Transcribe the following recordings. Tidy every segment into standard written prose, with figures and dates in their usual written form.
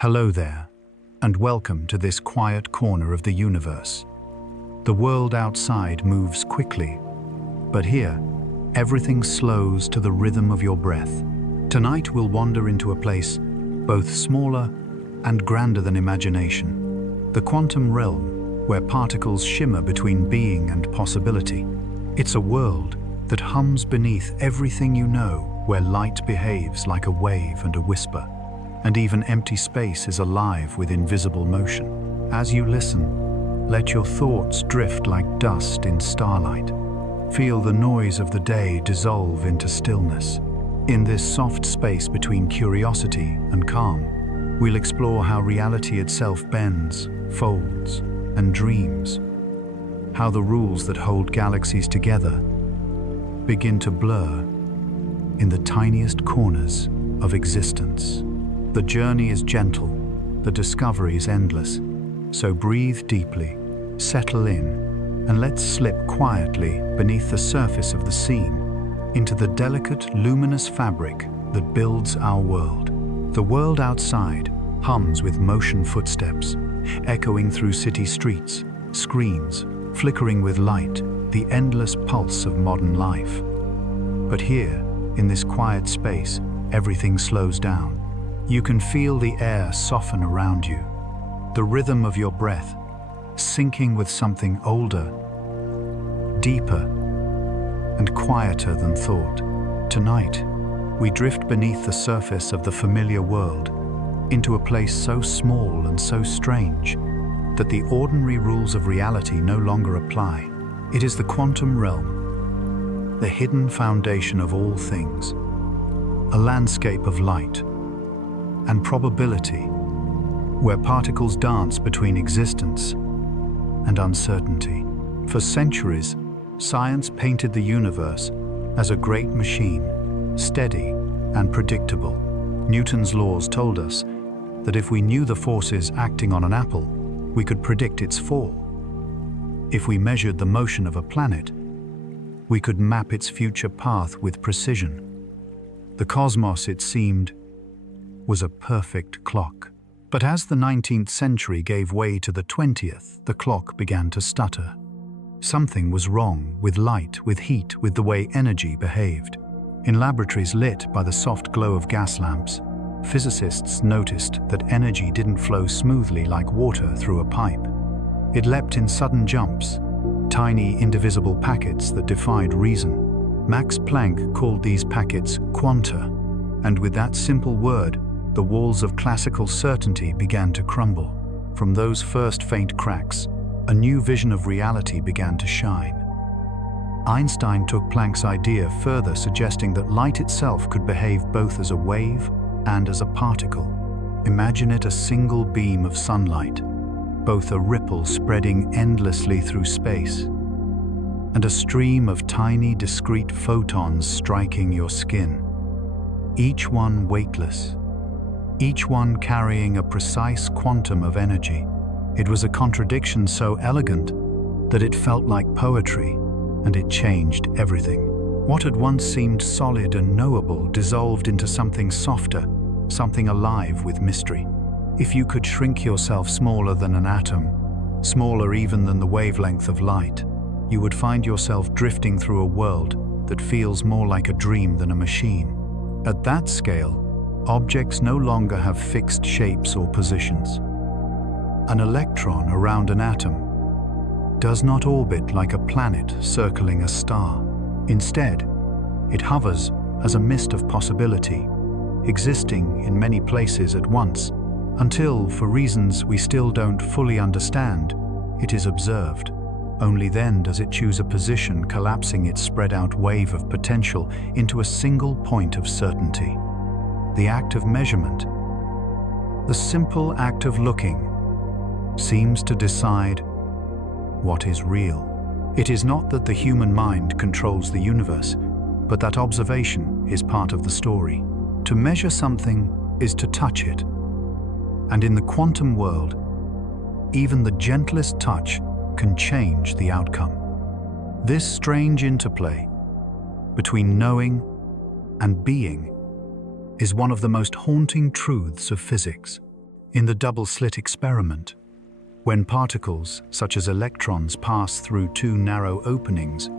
Hello there, and welcome to this quiet corner of the universe. The world outside moves quickly, but here, everything slows to the rhythm of your breath. Tonight we'll wander into a place both smaller and grander than imagination, the quantum realm, where particles shimmer between being and possibility. It's a world that hums beneath everything you know, where light behaves like a wave and a whisper, and even empty space is alive with invisible motion. As you listen, let your thoughts drift like dust in starlight. Feel the noise of the day dissolve into stillness. In this soft space between curiosity and calm, we'll explore how reality itself bends, folds, and dreams. How the rules that hold galaxies together begin to blur in the tiniest corners of existence. The journey is gentle, the discovery is endless. So breathe deeply, settle in, and let's slip quietly beneath the surface of the scene into the delicate, luminous fabric that builds our world. The world outside hums with motion footsteps, echoing through city streets, screens, flickering with light, the endless pulse of modern life. But here, in this quiet space, everything slows down. You can feel the air soften around you, the rhythm of your breath syncing with something older, deeper, and quieter than thought. Tonight, we drift beneath the surface of the familiar world into a place so small and so strange that the ordinary rules of reality no longer apply. It is the quantum realm, the hidden foundation of all things, a landscape of light and probability, where particles dance between existence and uncertainty. For centuries, science painted the universe as a great machine, steady and predictable. Newton's laws told us that if we knew the forces acting on an apple, we could predict its fall. If we measured the motion of a planet, we could map its future path with precision. The cosmos, it seemed, was a perfect clock. But as the 19th century gave way to the 20th, the clock began to stutter. Something was wrong with light, with heat, with the way energy behaved. In laboratories lit by the soft glow of gas lamps, physicists noticed that energy didn't flow smoothly like water through a pipe. It leapt in sudden jumps, tiny indivisible packets that defied reason. Max Planck called these packets quanta, and with that simple word, the walls of classical certainty began to crumble. From those first faint cracks, a new vision of reality began to shine. Einstein took Planck's idea further, suggesting that light itself could behave both as a wave and as a particle. Imagine it a single beam of sunlight, both a ripple spreading endlessly through space, and a stream of tiny, discrete photons striking your skin, each one weightless, each one carrying a precise quantum of energy. It was a contradiction so elegant that it felt like poetry, and it changed everything. What had once seemed solid and knowable dissolved into something softer, something alive with mystery. If you could shrink yourself smaller than an atom, smaller even than the wavelength of light, you would find yourself drifting through a world that feels more like a dream than a machine. At that scale, objects no longer have fixed shapes or positions. An electron around an atom does not orbit like a planet circling a star. Instead, it hovers as a mist of possibility, existing in many places at once, until, for reasons we still don't fully understand, it is observed. Only then does it choose a position, collapsing its spread-out wave of potential into a single point of certainty. The act of measurement, the simple act of looking, seems to decide what is real. It is not that the human mind controls the universe, but that observation is part of the story. To measure something is to touch it. And in the quantum world, even the gentlest touch can change the outcome. This strange interplay between knowing and being is one of the most haunting truths of physics. In the double-slit experiment, when particles, such as electrons, pass through two narrow openings,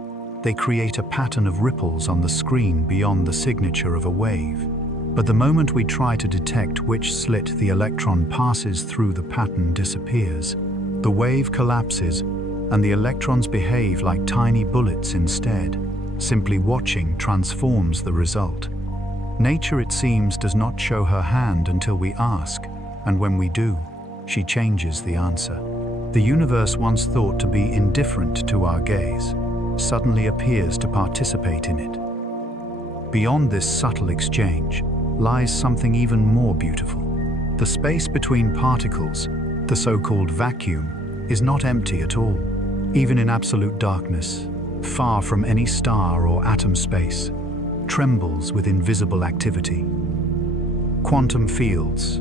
they create a pattern of ripples on the screen beyond the signature of a wave. But the moment we try to detect which slit the electron passes through, the pattern disappears. The wave collapses, and the electrons behave like tiny bullets instead. Simply watching transforms the result. Nature, it seems, does not show her hand until we ask, and when we do, she changes the answer. The universe, once thought to be indifferent to our gaze, suddenly appears to participate in it. Beyond this subtle exchange lies something even more beautiful. The space between particles, the so-called vacuum, is not empty at all. Even in absolute darkness, far from any star or atom, space trembles with invisible activity. Quantum fields,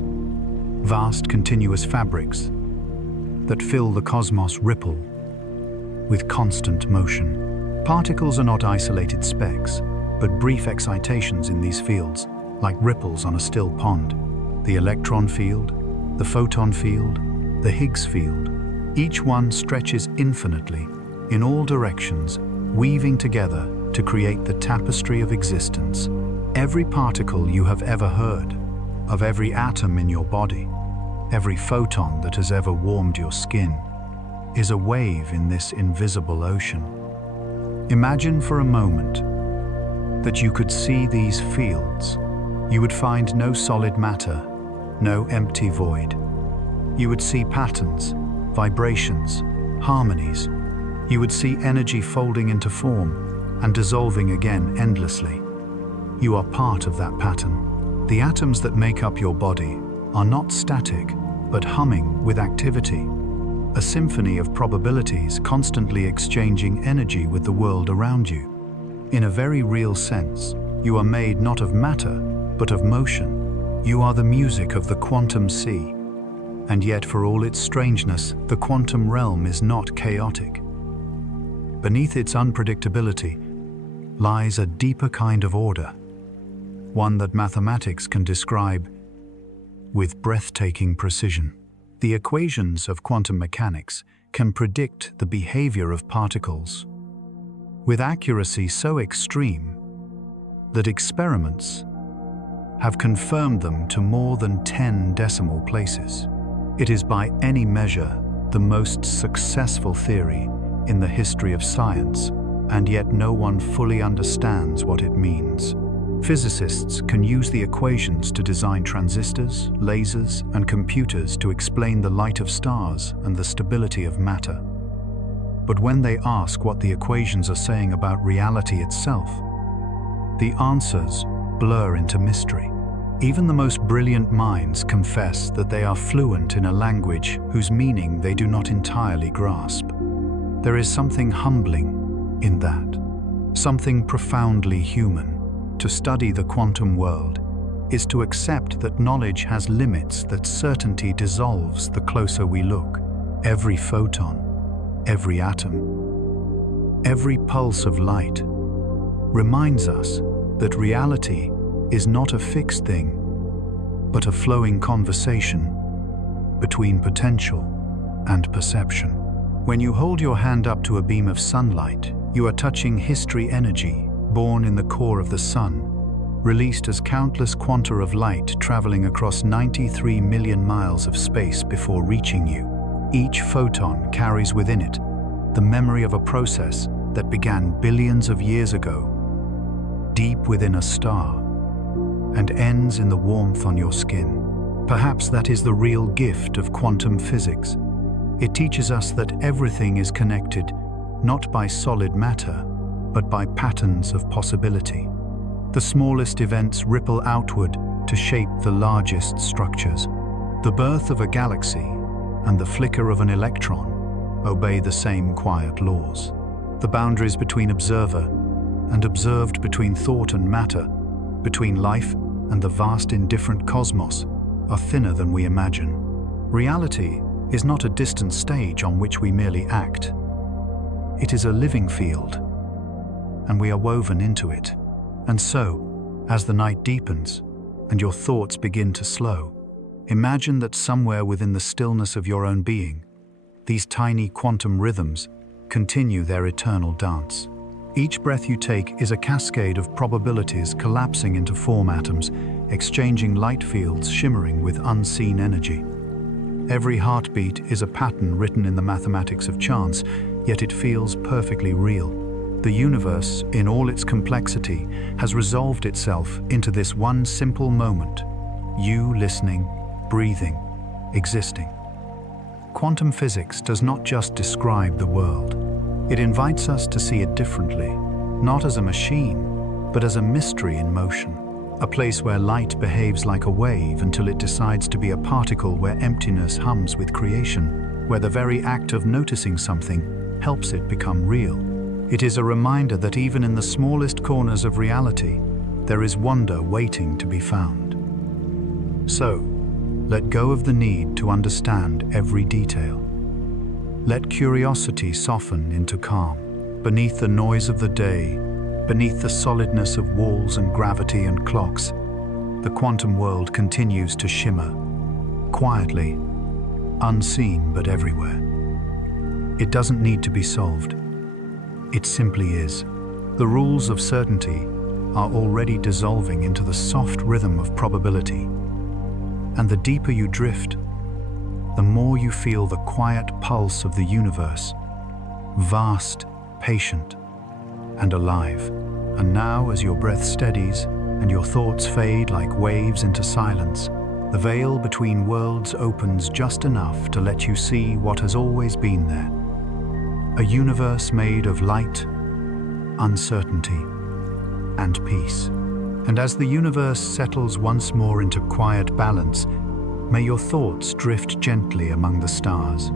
vast continuous fabrics that fill the cosmos, ripple with constant motion. Particles are not isolated specks, but brief excitations in these fields, like ripples on a still pond. The electron field, the photon field, the Higgs field, each one stretches infinitely in all directions, weaving together to create the tapestry of existence. Every particle you have ever heard, of every atom in your body, every photon that has ever warmed your skin, is a wave in this invisible ocean. Imagine for a moment that you could see these fields. You would find no solid matter, no empty void. You would see patterns, vibrations, harmonies. You would see energy folding into form and dissolving again endlessly. You are part of that pattern. The atoms that make up your body are not static, but humming with activity. A symphony of probabilities constantly exchanging energy with the world around you. In a very real sense, you are made not of matter, but of motion. You are the music of the quantum sea. And yet, for all its strangeness, the quantum realm is not chaotic. Beneath its unpredictability lies a deeper kind of order, one that mathematics can describe with breathtaking precision. The equations of quantum mechanics can predict the behavior of particles with accuracy so extreme that experiments have confirmed them to more than 10 decimal places. It is by any measure the most successful theory in the history of science, and yet no one fully understands what it means. Physicists can use the equations to design transistors, lasers, and computers to explain the light of stars and the stability of matter. But when they ask what the equations are saying about reality itself, the answers blur into mystery. Even the most brilliant minds confess that they are fluent in a language whose meaning they do not entirely grasp. There is something humbling in that, something profoundly human. To study the quantum world is to accept that knowledge has limits, that certainty dissolves the closer we look. Every photon, every atom, every pulse of light reminds us that reality is not a fixed thing, but a flowing conversation between potential and perception. When you hold your hand up to a beam of sunlight, you are touching history energy, born in the core of the sun, released as countless quanta of light traveling across 93 million miles of space before reaching you. Each photon carries within it the memory of a process that began billions of years ago, deep within a star, and ends in the warmth on your skin. Perhaps that is the real gift of quantum physics. It teaches us that everything is connected, not by solid matter, but by patterns of possibility. The smallest events ripple outward to shape the largest structures. The birth of a galaxy and the flicker of an electron obey the same quiet laws. The boundaries between observer and observed, between thought and matter, between life and the vast indifferent cosmos, are thinner than we imagine. Reality is not a distant stage on which we merely act. It is a living field, and we are woven into it. And so, as the night deepens and your thoughts begin to slow, Imagine that somewhere within the stillness of your own being, these tiny quantum rhythms continue their eternal dance. Each breath you take is a cascade of probabilities collapsing into form atoms, exchanging light fields shimmering with unseen energy. Every heartbeat is a pattern written in the mathematics of chance, yet it feels perfectly real. The universe, in all its complexity, has resolved itself into this one simple moment: you listening, breathing, existing. Quantum physics does not just describe the world. It invites us to see it differently, not as a machine, but as a mystery in motion. A place where light behaves like a wave until it decides to be a particle, where emptiness hums with creation, where the very act of noticing something helps it become real. It is a reminder that even in the smallest corners of reality, there is wonder waiting to be found. So, let go of the need to understand every detail. Let curiosity soften into calm. Beneath the noise of the day, beneath the solidness of walls and gravity and clocks, the quantum world continues to shimmer, quietly, unseen but everywhere. It doesn't need to be solved. It simply is. The rules of certainty are already dissolving into the soft rhythm of probability. And the deeper you drift, the more you feel the quiet pulse of the universe, vast, patient, and alive. And now, as your breath steadies and your thoughts fade like waves into silence, the veil between worlds opens just enough to let you see what has always been there. A universe made of light, uncertainty, and peace. And as the universe settles once more into quiet balance, may your thoughts drift gently among the stars.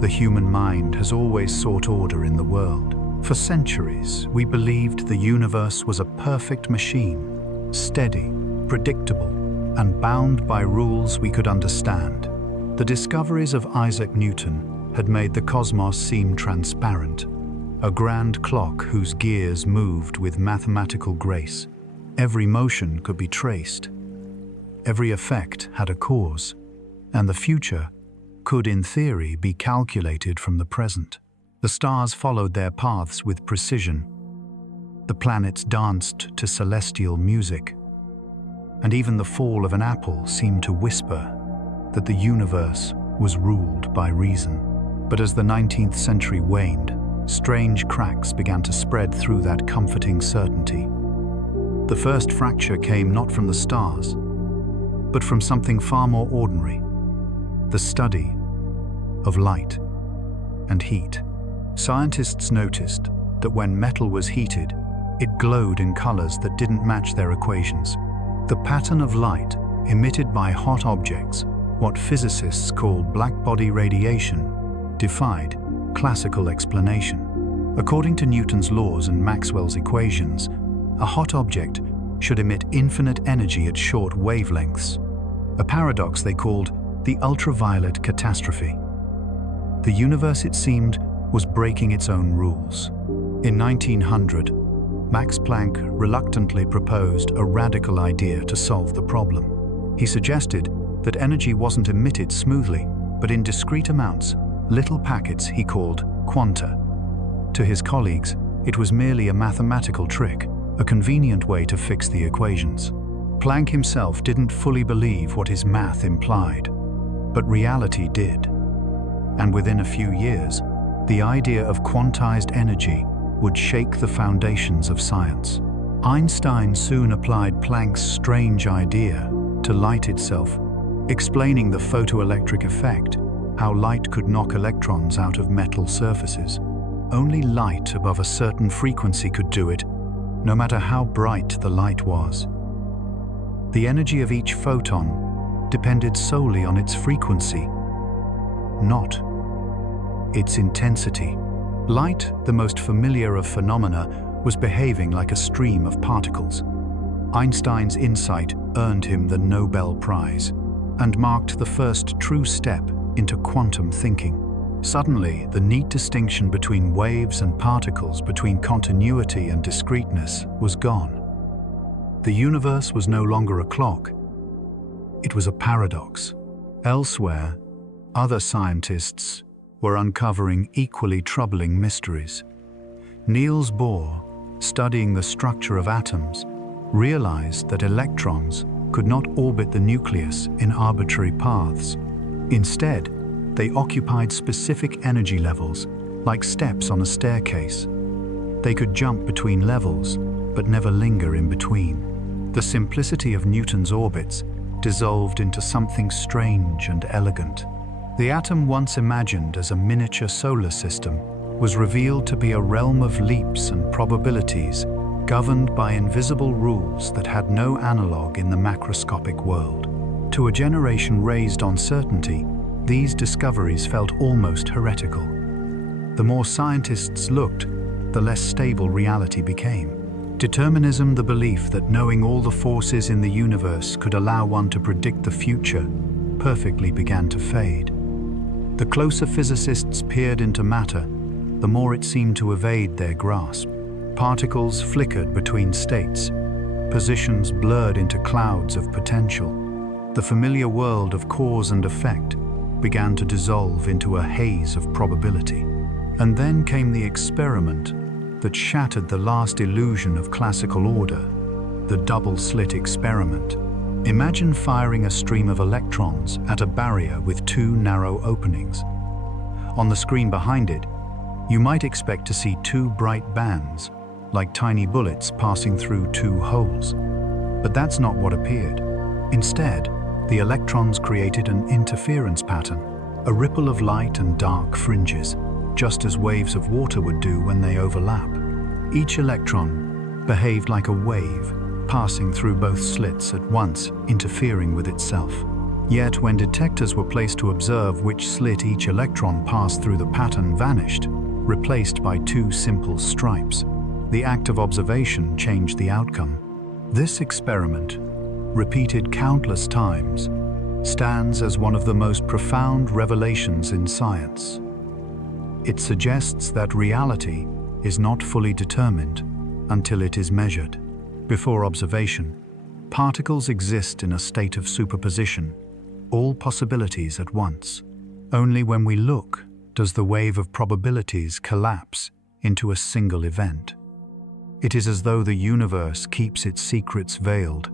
The human mind has always sought order in the world. For centuries, we believed the universe was a perfect machine, steady, predictable, and bound by rules we could understand. The discoveries of Isaac Newton had made the cosmos seem transparent, a grand clock whose gears moved with mathematical grace. Every motion could be traced. Every effect had a cause, and the future could, in theory, be calculated from the present. The stars followed their paths with precision. The planets danced to celestial music, and even the fall of an apple seemed to whisper that the universe was ruled by reason. But as the 19th century waned, strange cracks began to spread through that comforting certainty. The first fracture came not from the stars, but from something far more ordinary: the study of light and heat. Scientists noticed that when metal was heated, it glowed in colors that didn't match their equations. The pattern of light emitted by hot objects, what physicists call blackbody radiation, defied classical explanation. According to Newton's laws and Maxwell's equations, a hot object should emit infinite energy at short wavelengths, a paradox they called the ultraviolet catastrophe. The universe, it seemed, was breaking its own rules. In 1900, Max Planck reluctantly proposed a radical idea to solve the problem. He suggested that energy wasn't emitted smoothly, but in discrete amounts, little packets he called quanta. To his colleagues, it was merely a mathematical trick, a convenient way to fix the equations. Planck himself didn't fully believe what his math implied, but reality did. And within a few years, the idea of quantized energy would shake the foundations of science. Einstein soon applied Planck's strange idea to light itself, explaining the photoelectric effect, how light could knock electrons out of metal surfaces. Only light above a certain frequency could do it, no matter how bright the light was. The energy of each photon depended solely on its frequency, not its intensity. Light, the most familiar of phenomena, was behaving like a stream of particles. Einstein's insight earned him the Nobel Prize and marked the first true step into quantum thinking. Suddenly, the neat distinction between waves and particles, between continuity and discreteness, was gone. The universe was no longer a clock. It was a paradox, Elsewhere, other scientists were uncovering equally troubling mysteries. Niels Bohr, studying the structure of atoms, realized that electrons could not orbit the nucleus in arbitrary paths. Instead, they occupied specific energy levels, like steps on a staircase. They could jump between levels, but never linger in between. The simplicity of Newton's orbits dissolved into something strange and elegant. The atom, once imagined as a miniature solar system, was revealed to be a realm of leaps and probabilities, governed by invisible rules that had no analog in the macroscopic world. To a generation raised on certainty, these discoveries felt almost heretical. The more scientists looked, the less stable reality became. Determinism, the belief that knowing all the forces in the universe could allow one to predict the future, perfectly began to fade. The closer physicists peered into matter, the more it seemed to evade their grasp. Particles flickered between states, positions blurred into clouds of potential. The familiar world of cause and effect began to dissolve into a haze of probability. And then came the experiment that shattered the last illusion of classical order, the double-slit experiment. Imagine firing a stream of electrons at a barrier with two narrow openings. On the screen behind it, you might expect to see two bright bands, like tiny bullets passing through two holes. But that's not what appeared. Instead, the electrons created an interference pattern, a ripple of light and dark fringes, just as waves of water would do when they overlap. Each electron behaved like a wave, passing through both slits at once, interfering with itself. Yet when detectors were placed to observe which slit each electron passed through, the pattern vanished, replaced by two simple stripes. The act of observation changed the outcome. This experiment, repeated countless times, stands as one of the most profound revelations in science. It suggests that reality is not fully determined until it is measured. Before observation, particles exist in a state of superposition, all possibilities at once. Only when we look does the wave of probabilities collapse into a single event. It is as though the universe keeps its secrets veiled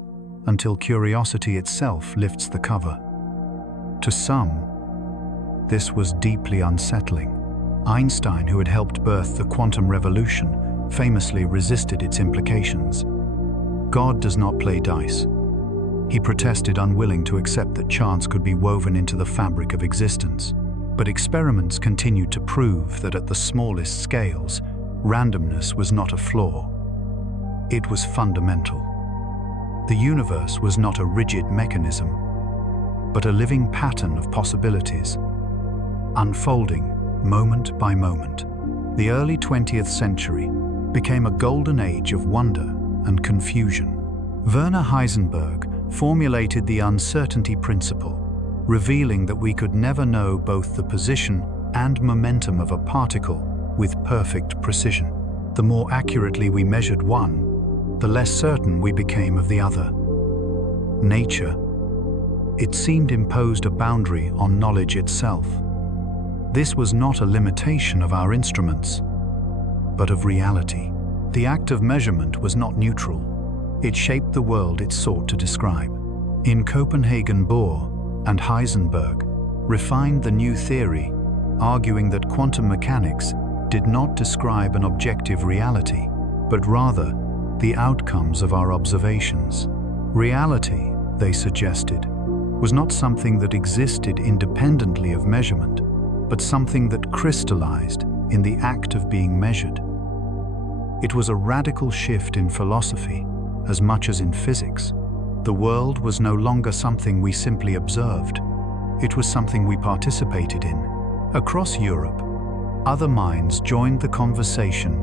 until curiosity itself lifts the cover. To some, this was deeply unsettling. Einstein, who had helped birth the quantum revolution, famously resisted its implications. God does not play dice. He protested, unwilling to accept that chance could be woven into the fabric of existence. But experiments continued to prove that at the smallest scales, randomness was not a flaw. It was fundamental. The universe was not a rigid mechanism, but a living pattern of possibilities, unfolding moment by moment. The early 20th century became a golden age of wonder and confusion. Werner Heisenberg formulated the uncertainty principle, revealing that we could never know both the position and momentum of a particle with perfect precision. The more accurately we measured one, the less certain we became of the other. Nature, it seemed, imposed a boundary on knowledge itself. This was not a limitation of our instruments, but of reality. The act of measurement was not neutral. It shaped the world it sought to describe. In Copenhagen, Bohr and Heisenberg refined the new theory, arguing that quantum mechanics did not describe an objective reality, but rather the outcomes of our observations. Reality, they suggested, was not something that existed independently of measurement, but something that crystallized in the act of being measured. It was a radical shift in philosophy as much as in physics. The world was no longer something we simply observed. It was something we participated in. Across Europe, other minds joined the conversation: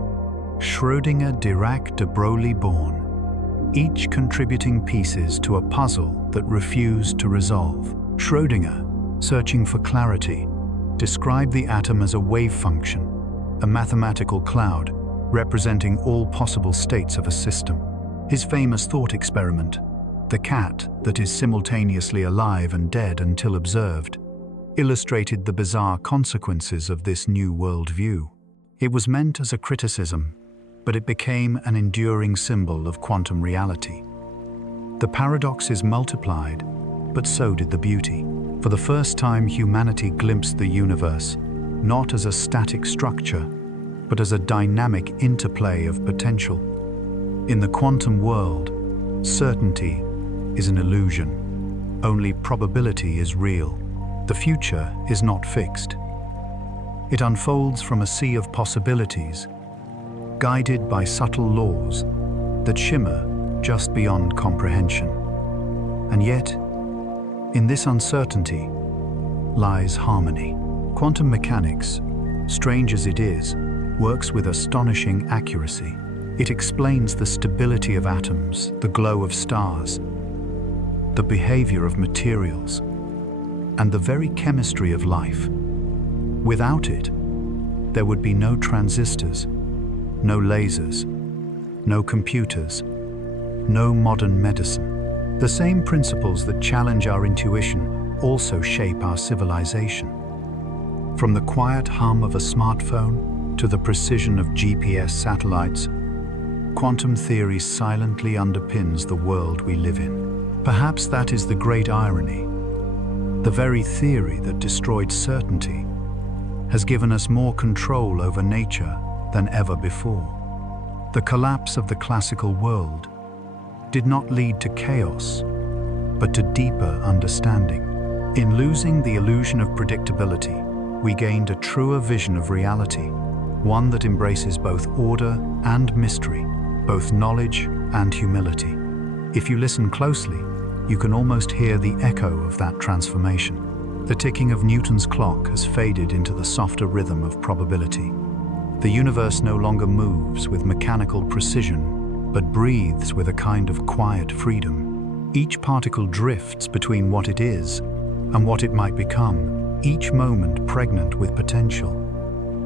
Schrödinger, Dirac, de Broglie, Born, each contributing pieces to a puzzle that refused to resolve. Schrödinger, searching for clarity, described the atom as a wave function, a mathematical cloud representing all possible states of a system. His famous thought experiment, The cat that is simultaneously alive and dead until observed illustrated the bizarre consequences of this new worldview. It was meant as a criticism, but it became an enduring symbol of quantum reality. The paradoxes multiplied, but so did the beauty. For the first time, humanity glimpsed the universe not as a static structure, but as a dynamic interplay of potential. In the quantum world, certainty is an illusion. Only probability is real. The future is not fixed. It unfolds from a sea of possibilities, guided by subtle laws that shimmer just beyond comprehension. And yet, in this uncertainty lies harmony. Quantum mechanics, strange as it is, works with astonishing accuracy. It explains the stability of atoms, the glow of stars, the behavior of materials, and the very chemistry of life. Without it, there would be no transistors, no lasers, no computers, no modern medicine. The same principles that challenge our intuition also shape our civilization. From the quiet hum of a smartphone to the precision of GPS satellites, quantum theory silently underpins the world we live in. Perhaps that is the great irony. The very theory that destroyed certainty has given us more control over nature than ever before. The collapse of the classical world did not lead to chaos, but to deeper understanding. In losing the illusion of predictability, we gained a truer vision of reality, one that embraces both order and mystery, both knowledge and humility. If you listen closely, you can almost hear the echo of that transformation. The ticking of Newton's clock has faded into the softer rhythm of probability. The universe no longer moves with mechanical precision, but breathes with a kind of quiet freedom. Each particle drifts between what it is and what it might become, each moment pregnant with potential.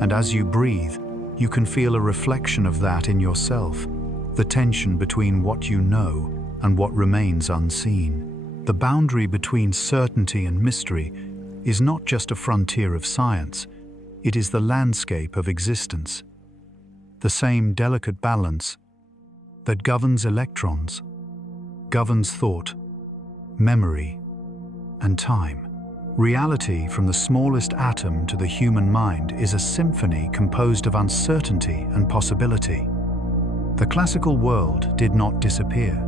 And as you breathe, you can feel a reflection of that in yourself, the tension between what you know and what remains unseen. The boundary between certainty and mystery is not just a frontier of science, it is the landscape of existence. The same delicate balance that governs electrons, governs thought, memory, and time. Reality, from the smallest atom to the human mind, is a symphony composed of uncertainty and possibility. The classical world did not disappear.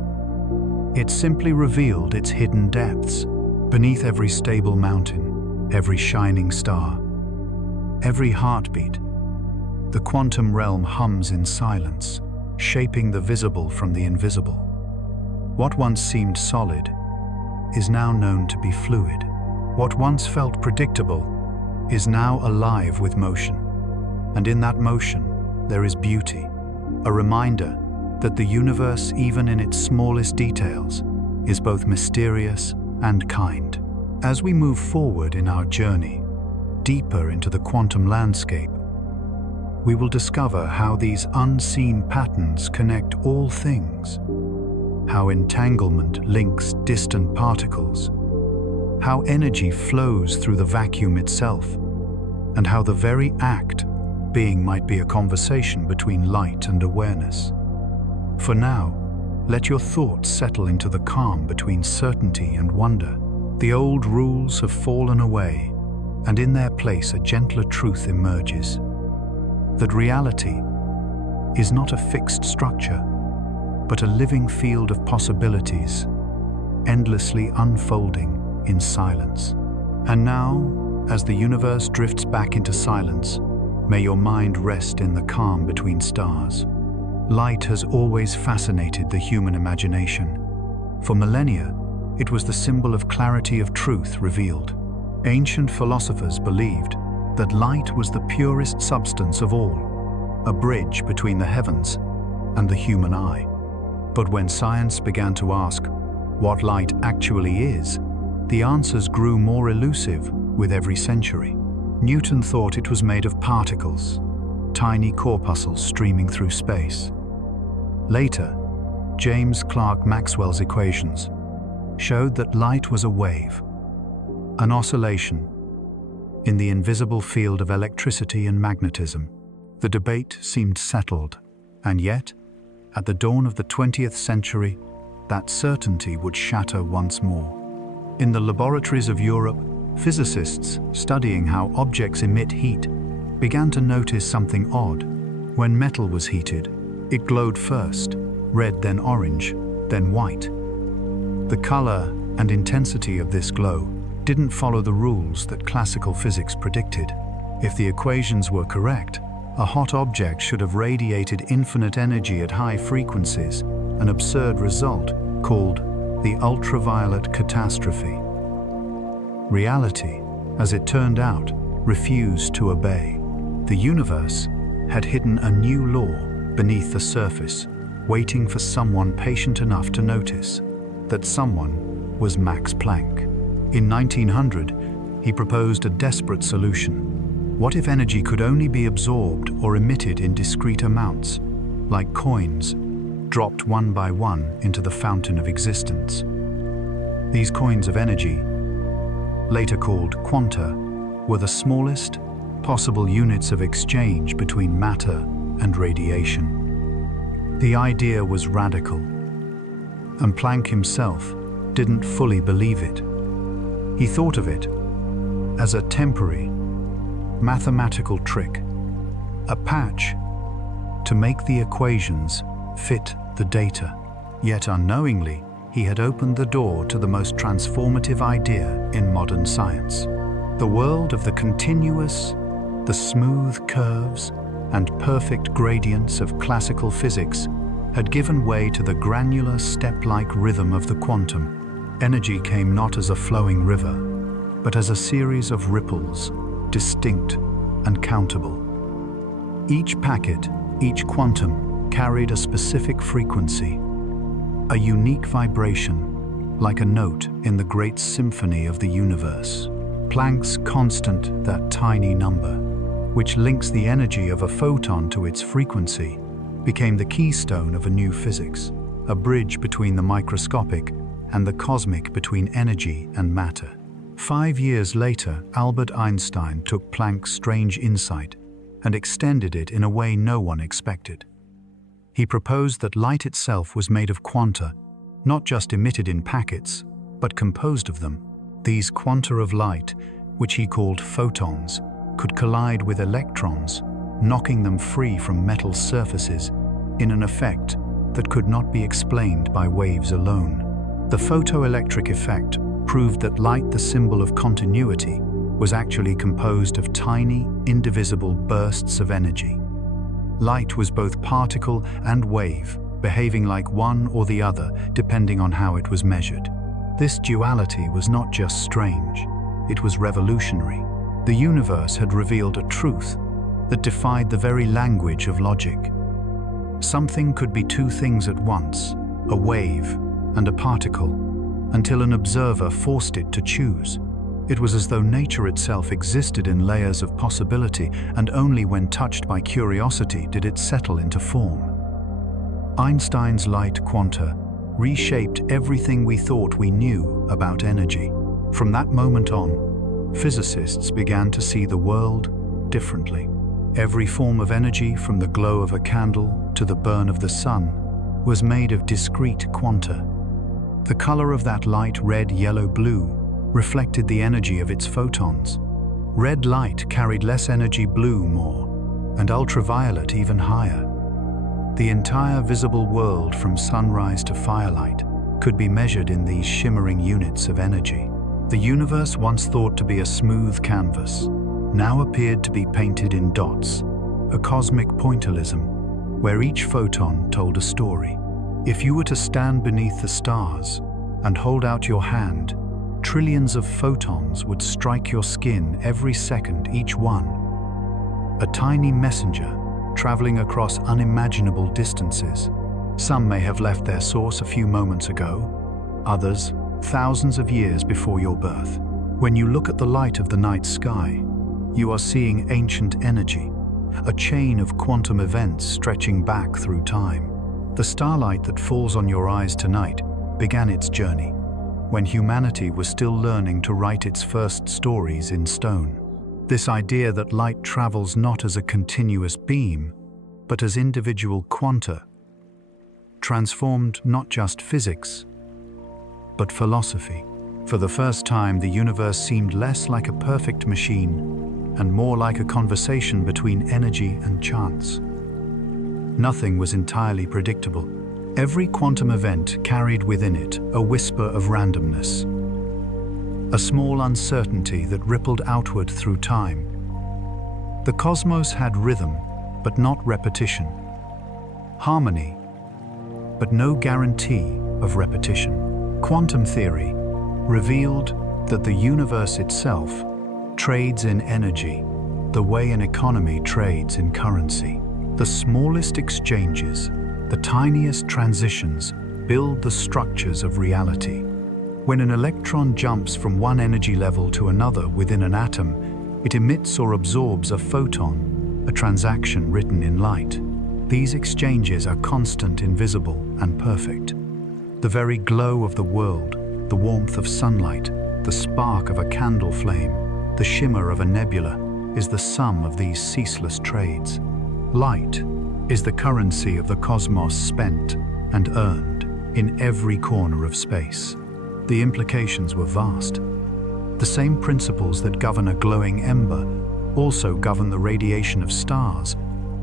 It simply revealed its hidden depths. Beneath every stable mountain, every shining star, every heartbeat, the quantum realm hums in silence, shaping the visible from the invisible. What once seemed solid is now known to be fluid. What once felt predictable is now alive with motion. And in that motion, there is beauty, a reminder that the universe, even in its smallest details, is both mysterious and kind. As we move forward in our journey, deeper into the quantum landscape, we will discover how these unseen patterns connect all things, how entanglement links distant particles, how energy flows through the vacuum itself, and how the very act being might be a conversation between light and awareness. For now, let your thoughts settle into the calm between certainty and wonder. The old rules have fallen away, and in their place a gentler truth emerges. That reality is not a fixed structure, but a living field of possibilities, endlessly unfolding in silence. And now, as the universe drifts back into silence, may your mind rest in the calm between stars. Light has always fascinated the human imagination. For millennia, it was the symbol of clarity of truth revealed. Ancient philosophers believed that light was the purest substance of all, a bridge between the heavens and the human eye. But when science began to ask what light actually is, the answers grew more elusive with every century. Newton thought it was made of particles, tiny corpuscles streaming through space. Later, James Clerk Maxwell's equations showed that light was a wave, an oscillation, in the invisible field of electricity and magnetism. The debate seemed settled, and yet, at the dawn of the 20th century, that certainty would shatter once more. In the laboratories of Europe, physicists studying how objects emit heat began to notice something odd. When metal was heated, it glowed first, red then orange, then white. The color and intensity of this glow didn't follow the rules that classical physics predicted. If the equations were correct, a hot object should have radiated infinite energy at high frequencies, an absurd result called the ultraviolet catastrophe. Reality, as it turned out, refused to obey. The universe had hidden a new law beneath the surface, waiting for someone patient enough to notice. That someone was Max Planck. In 1900, he proposed a desperate solution. What if energy could only be absorbed or emitted in discrete amounts, like coins, dropped one by one into the fountain of existence? These coins of energy, later called quanta, were the smallest possible units of exchange between matter and radiation. The idea was radical, and Planck himself didn't fully believe it. He thought of it as a temporary, mathematical trick, a patch to make the equations fit the data. Yet unknowingly, he had opened the door to the most transformative idea in modern science. The world of the continuous, the smooth curves, and perfect gradients of classical physics had given way to the granular step-like rhythm of the quantum. Energy came not as a flowing river, but as a series of ripples, distinct and countable. Each packet, each quantum, carried a specific frequency, a unique vibration, like a note in the great symphony of the universe. Planck's constant, that tiny number, which links the energy of a photon to its frequency, became the keystone of a new physics, a bridge between the microscopic and the cosmic, between energy and matter. 5 years later, Albert Einstein took Planck's strange insight and extended it in a way no one expected. He proposed that light itself was made of quanta, not just emitted in packets, but composed of them. These quanta of light, which he called photons, could collide with electrons, knocking them free from metal surfaces in an effect that could not be explained by waves alone. The photoelectric effect proved that light, the symbol of continuity, was actually composed of tiny, indivisible bursts of energy. Light was both particle and wave, behaving like one or the other depending on how it was measured. This duality was not just strange, it was revolutionary. The universe had revealed a truth that defied the very language of logic. Something could be two things at once, a wave and a particle, until an observer forced it to choose. It was as though nature itself existed in layers of possibility, and only when touched by curiosity did it settle into form. Einstein's light quanta reshaped everything we thought we knew about energy. From that moment on, physicists began to see the world differently. Every form of energy, from the glow of a candle to the burn of the sun, was made of discrete quanta. The color of that light, red, yellow, blue, reflected the energy of its photons. Red light carried less energy, blue more, and ultraviolet even higher. The entire visible world, from sunrise to firelight, could be measured in these shimmering units of energy. The universe, once thought to be a smooth canvas, now appeared to be painted in dots, a cosmic pointillism, where each photon told a story. If you were to stand beneath the stars and hold out your hand, trillions of photons would strike your skin every second, each one. A tiny messenger traveling across unimaginable distances. Some may have left their source a few moments ago, others thousands of years before your birth. When you look at the light of the night sky, you are seeing ancient energy, a chain of quantum events stretching back through time. The starlight that falls on your eyes tonight began its journey, when humanity was still learning to write its first stories in stone. This idea that light travels not as a continuous beam, but as individual quanta, transformed not just physics, but philosophy. For the first time, the universe seemed less like a perfect machine and more like a conversation between energy and chance. Nothing was entirely predictable. Every quantum event carried within it a whisper of randomness, a small uncertainty that rippled outward through time. The cosmos had rhythm, but not repetition, harmony, but no guarantee of repetition. Quantum theory revealed that the universe itself trades in energy, the way an economy trades in currency. The smallest exchanges, the tiniest transitions, build the structures of reality. When an electron jumps from one energy level to another within an atom, it emits or absorbs a photon, a transaction written in light. These exchanges are constant, invisible, and perfect. The very glow of the world, the warmth of sunlight, the spark of a candle flame, the shimmer of a nebula, is the sum of these ceaseless trades. Light is the currency of the cosmos, spent and earned in every corner of space. The implications were vast. The same principles that govern a glowing ember also govern the radiation of stars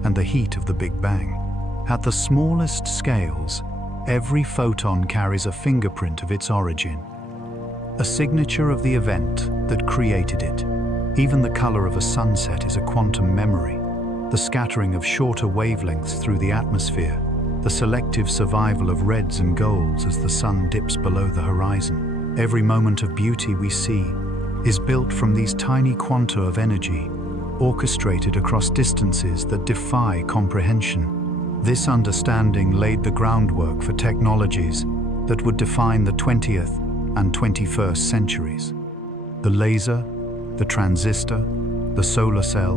and the heat of the Big Bang. At the smallest scales, every photon carries a fingerprint of its origin, a signature of the event that created it. Even the color of a sunset is a quantum memory, the scattering of shorter wavelengths through the atmosphere, the selective survival of reds and golds as the sun dips below the horizon. Every moment of beauty we see is built from these tiny quanta of energy, orchestrated across distances that defy comprehension. This understanding laid the groundwork for technologies that would define the 20th and 21st centuries. The laser, the transistor, the solar cell,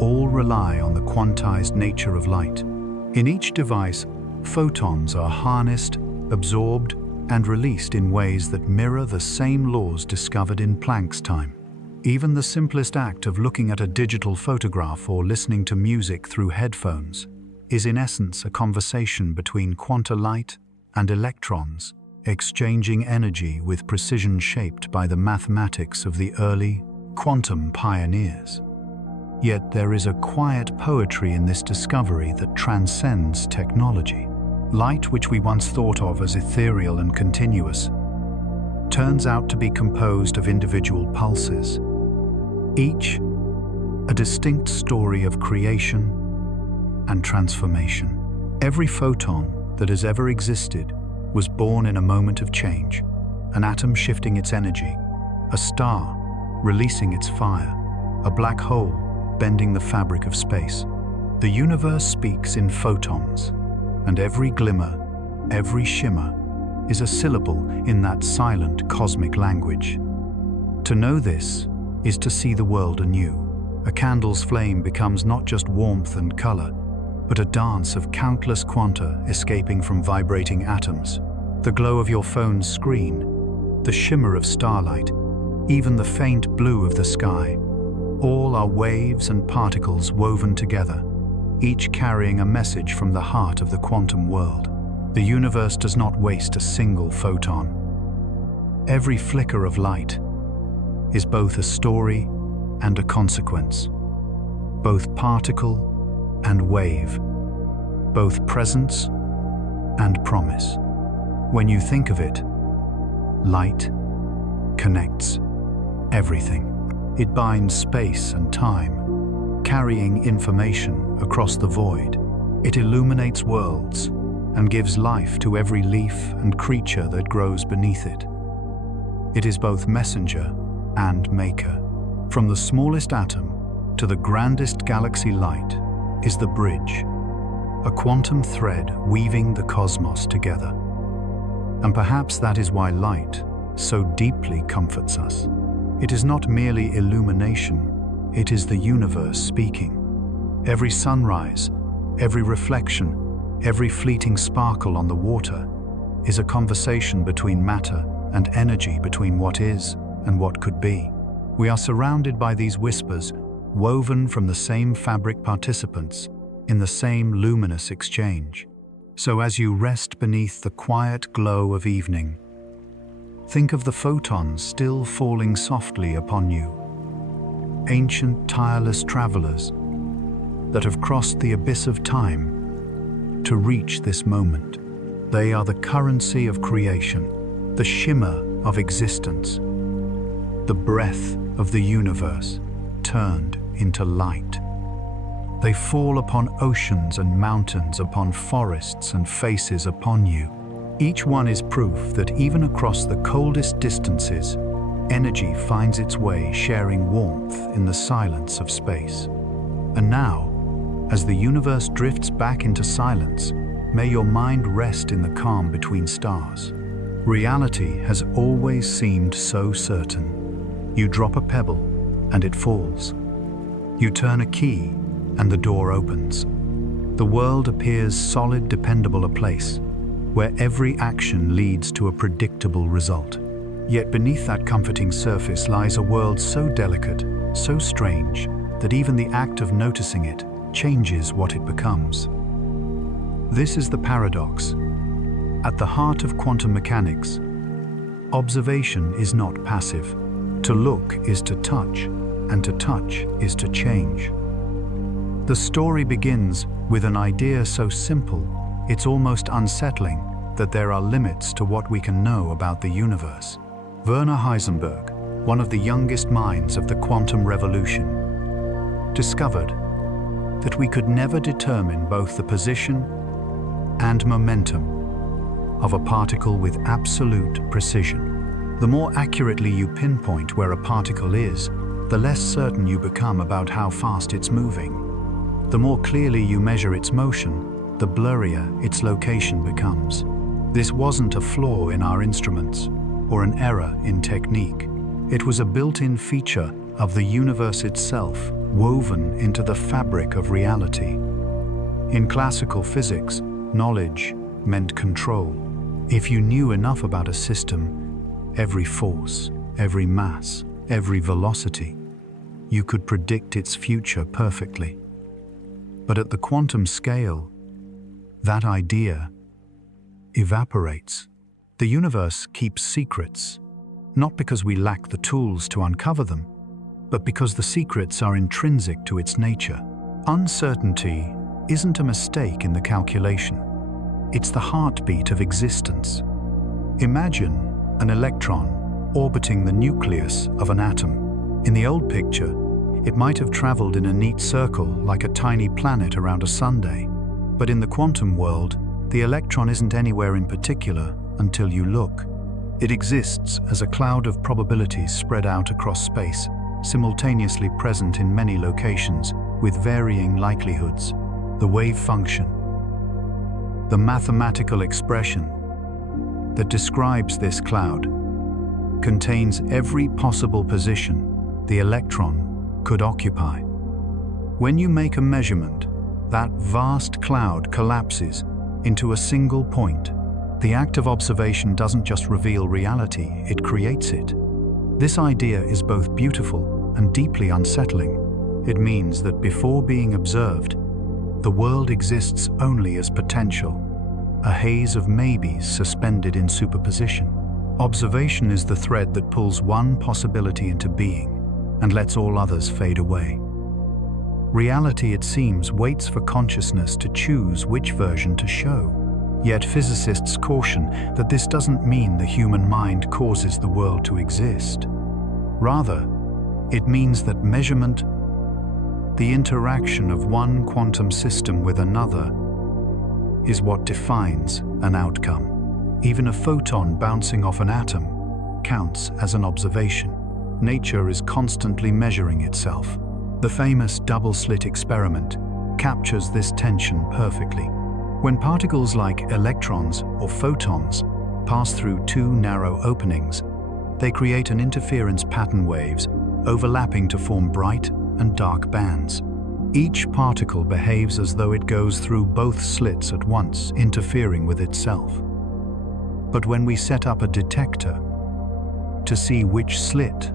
all rely on the quantized nature of light. In each device, photons are harnessed, absorbed, and released in ways that mirror the same laws discovered in Planck's time. Even the simplest act of looking at a digital photograph or listening to music through headphones is in essence a conversation between quanta light and electrons, exchanging energy with precision shaped by the mathematics of the early quantum pioneers. Yet there is a quiet poetry in this discovery that transcends technology. Light, which we once thought of as ethereal and continuous, turns out to be composed of individual pulses, each a distinct story of creation and transformation. Every photon that has ever existed was born in a moment of change, an atom shifting its energy, a star releasing its fire, a black hole bending the fabric of space. The universe speaks in photons, and every glimmer, every shimmer, is a syllable in that silent cosmic language. To know this is to see the world anew. A candle's flame becomes not just warmth and color, but a dance of countless quanta escaping from vibrating atoms. The glow of your phone's screen, the shimmer of starlight, even the faint blue of the sky, all are waves and particles woven together, each carrying a message from the heart of the quantum world. The universe does not waste a single photon. Every flicker of light is both a story and a consequence, both particle and wave, both presence and promise. When you think of it, light connects everything. It binds space and time, carrying information across the void. It illuminates worlds and gives life to every leaf and creature that grows beneath it. It is both messenger and maker. From the smallest atom to the grandest galaxy, light is the bridge, a quantum thread weaving the cosmos together. And perhaps that is why light so deeply comforts us. It is not merely illumination, it is the universe speaking. Every sunrise, every reflection, every fleeting sparkle on the water is a conversation between matter and energy between what is and what could be. We are surrounded by these whispers, woven from the same fabric participants, in the same luminous exchange. So as you rest beneath the quiet glow of evening, think of the photons still falling softly upon you. Ancient, tireless travelers that have crossed the abyss of time to reach this moment. They are the currency of creation, the shimmer of existence, the breath of the universe turned into light. They fall upon oceans and mountains, upon forests and faces upon you. Each one is proof that even across the coldest distances, energy finds its way, sharing warmth in the silence of space. And now, as the universe drifts back into silence, may your mind rest in the calm between stars. Reality has always seemed so certain. You drop a pebble and it falls. You turn a key and the door opens. The world appears solid, dependable, a place where every action leads to a predictable result. Yet beneath that comforting surface lies a world so delicate, so strange, that even the act of noticing it changes what it becomes. This is the paradox. At the heart of quantum mechanics, observation is not passive. To look is to touch, and to touch is to change. The story begins with an idea so simple, it's almost unsettling, that there are limits to what we can know about the universe. Werner Heisenberg, one of the youngest minds of the quantum revolution, discovered that we could never determine both the position and momentum of a particle with absolute precision. The more accurately you pinpoint where a particle is, the less certain you become about how fast it's moving. The more clearly you measure its motion, the blurrier its location becomes. This wasn't a flaw in our instruments or an error in technique. It was a built-in feature of the universe itself, woven into the fabric of reality. In classical physics, knowledge meant control. If you knew enough about a system, every force, every mass, every velocity, you could predict its future perfectly. But at the quantum scale, that idea evaporates. The universe keeps secrets, not because we lack the tools to uncover them, but because the secrets are intrinsic to its nature. Uncertainty isn't a mistake in the calculation. It's the heartbeat of existence. Imagine an electron orbiting the nucleus of an atom. In the old picture, it might have traveled in a neat circle like a tiny planet around a sunday. But in the quantum world, the electron isn't anywhere in particular until you look. It exists as a cloud of probabilities spread out across space, simultaneously present in many locations with varying likelihoods. The wave function, the mathematical expression that describes this cloud, contains every possible position the electron could occupy. When you make a measurement, that vast cloud collapses into a single point. The act of observation doesn't just reveal reality, it creates it. This idea is both beautiful and deeply unsettling. It means that before being observed, the world exists only as potential, a haze of maybes suspended in superposition. Observation is the thread that pulls one possibility into being and lets all others fade away. Reality, it seems, waits for consciousness to choose which version to show. Yet physicists caution that this doesn't mean the human mind causes the world to exist. Rather, it means that measurement, the interaction of one quantum system with another, is what defines an outcome. Even a photon bouncing off an atom counts as an observation. Nature is constantly measuring itself. The famous double-slit experiment captures this tension perfectly. When particles like electrons or photons pass through two narrow openings, they create an interference pattern waves overlapping to form bright and dark bands. Each particle behaves as though it goes through both slits at once, interfering with itself. But when we set up a detector, to see which slit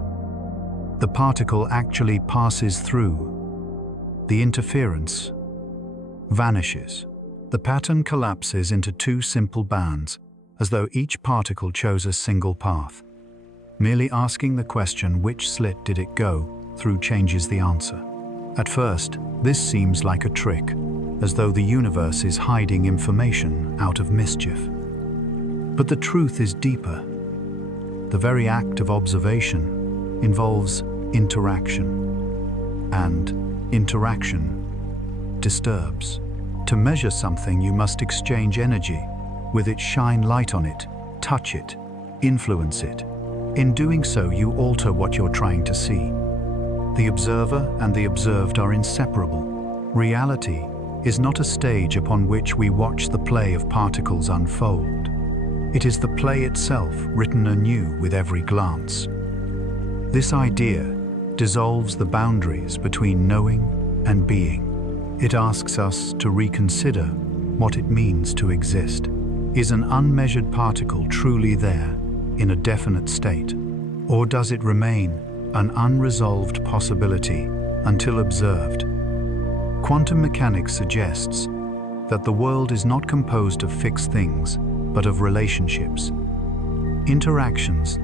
the particle actually passes through. The interference vanishes. The pattern collapses into two simple bands, as though each particle chose a single path. Merely asking the question, which slit did it go through, changes the answer. At first, this seems like a trick, as though the universe is hiding information out of mischief. But the truth is deeper. The very act of observation involves interaction, and interaction disturbs. To measure something, you must exchange energy with it, shine light on it, touch it, influence it. In doing so, you alter what you're trying to see. The observer and the observed are inseparable. Reality is not a stage upon which we watch the play of particles unfold. It is the play itself, written anew with every glance. This idea dissolves the boundaries between knowing and being. It asks us to reconsider what it means to exist. Is an unmeasured particle truly there in a definite state, or does it remain an unresolved possibility until observed? Quantum mechanics suggests that the world is not composed of fixed things, but of relationships, interactions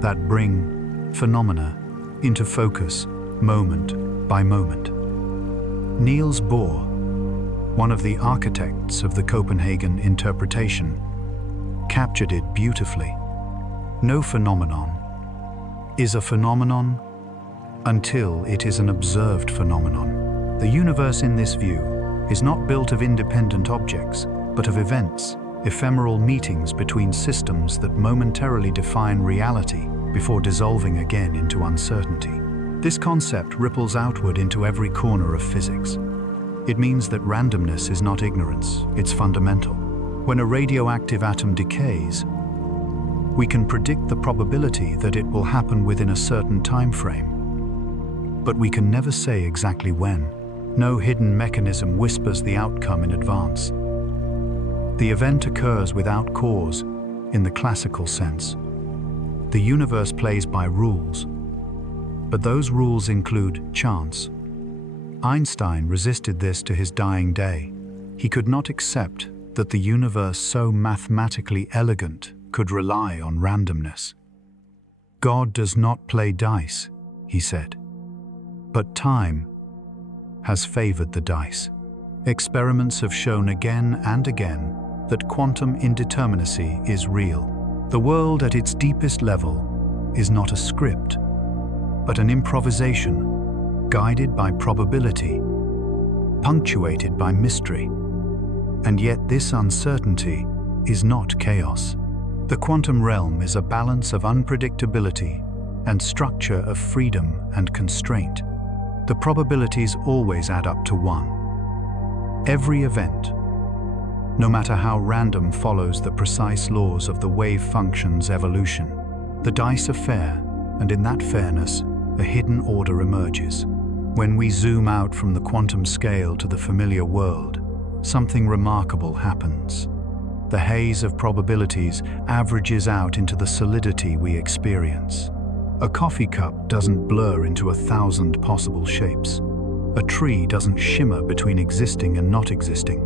that bring phenomena into focus moment by moment. Niels Bohr, one of the architects of the Copenhagen interpretation, captured it beautifully. No phenomenon is a phenomenon until it is an observed phenomenon. The universe in this view is not built of independent objects, but of events, ephemeral meetings between systems that momentarily define reality before dissolving again into uncertainty. This concept ripples outward into every corner of physics. It means that randomness is not ignorance, it's fundamental. When a radioactive atom decays, we can predict the probability that it will happen within a certain time frame. But we can never say exactly when. No hidden mechanism whispers the outcome in advance. The event occurs without cause in the classical sense. The universe plays by rules, but those rules include chance. Einstein resisted this to his dying day. He could not accept that the universe so mathematically elegant could rely on randomness. God does not play dice, he said, but time has favored the dice. Experiments have shown again and again that quantum indeterminacy is real. The world at its deepest level is not a script, but an improvisation guided by probability, punctuated by mystery. And yet this uncertainty is not chaos. The quantum realm is a balance of unpredictability and structure, of freedom and constraint. The probabilities always add up to 1. Every event, no matter how random, follows the precise laws of the wave function's evolution. The dice are fair, and in that fairness, a hidden order emerges. When we zoom out from the quantum scale to the familiar world, something remarkable happens. The haze of probabilities averages out into the solidity we experience. A coffee cup doesn't blur into 1,000 possible shapes. A tree doesn't shimmer between existing and not existing.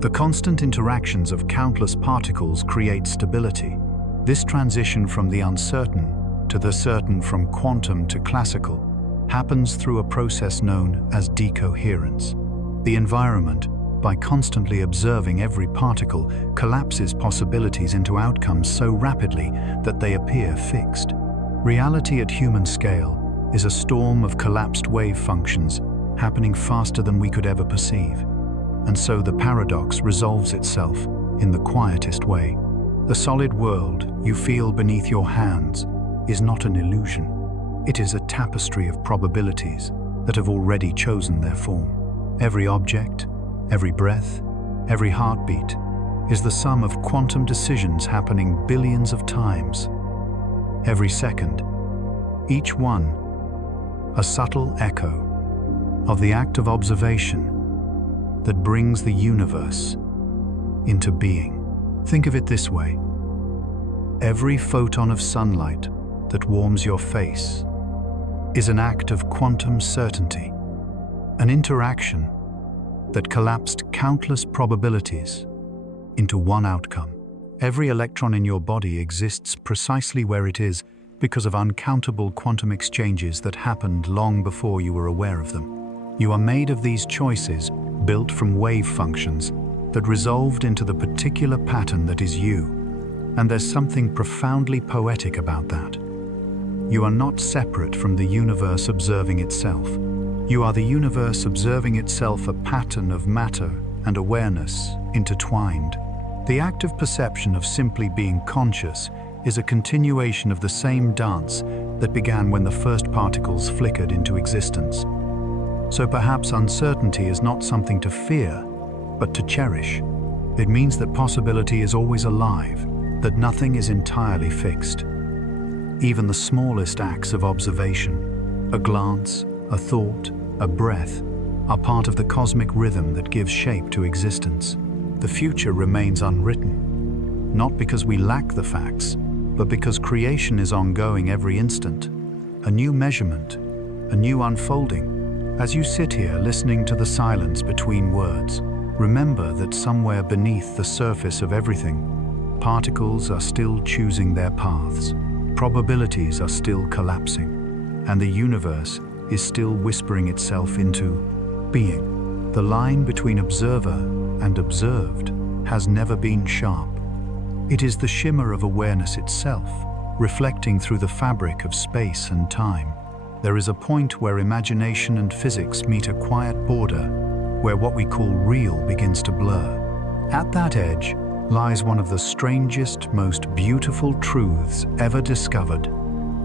The constant interactions of countless particles create stability. This transition from the uncertain to the certain, from quantum to classical, happens through a process known as decoherence. The environment, by constantly observing every particle, collapses possibilities into outcomes so rapidly that they appear fixed. Reality at human scale is a storm of collapsed wave functions happening faster than we could ever perceive. And so the paradox resolves itself in the quietest way. The solid world you feel beneath your hands is not an illusion. It is a tapestry of probabilities that have already chosen their form. Every object, every breath, every heartbeat is the sum of quantum decisions happening billions of times. Every second, each one a subtle echo of the act of observation that brings the universe into being. Think of it this way. Every photon of sunlight that warms your face is an act of quantum certainty, an interaction that collapsed countless probabilities into one outcome. Every electron in your body exists precisely where it is because of uncountable quantum exchanges that happened long before you were aware of them. You are made of these choices, built from wave functions that resolved into the particular pattern that is you. And there's something profoundly poetic about that. You are not separate from the universe observing itself. You are the universe observing itself, a pattern of matter and awareness intertwined. The act of perception of simply being conscious is a continuation of the same dance that began when the first particles flickered into existence. So perhaps uncertainty is not something to fear, but to cherish. It means that possibility is always alive, that nothing is entirely fixed. Even the smallest acts of observation, a glance, a thought, a breath, are part of the cosmic rhythm that gives shape to existence. The future remains unwritten, not because we lack the facts, but because creation is ongoing every instant. A new measurement, a new unfolding. As you sit here listening to the silence between words, remember that somewhere beneath the surface of everything, particles are still choosing their paths, probabilities are still collapsing, and the universe is still whispering itself into being. The line between observer and observed has never been sharp. It is the shimmer of awareness itself, reflecting through the fabric of space and time. There is a point where imagination and physics meet a quiet border, where what we call real begins to blur. At that edge lies one of the strangest, most beautiful truths ever discovered,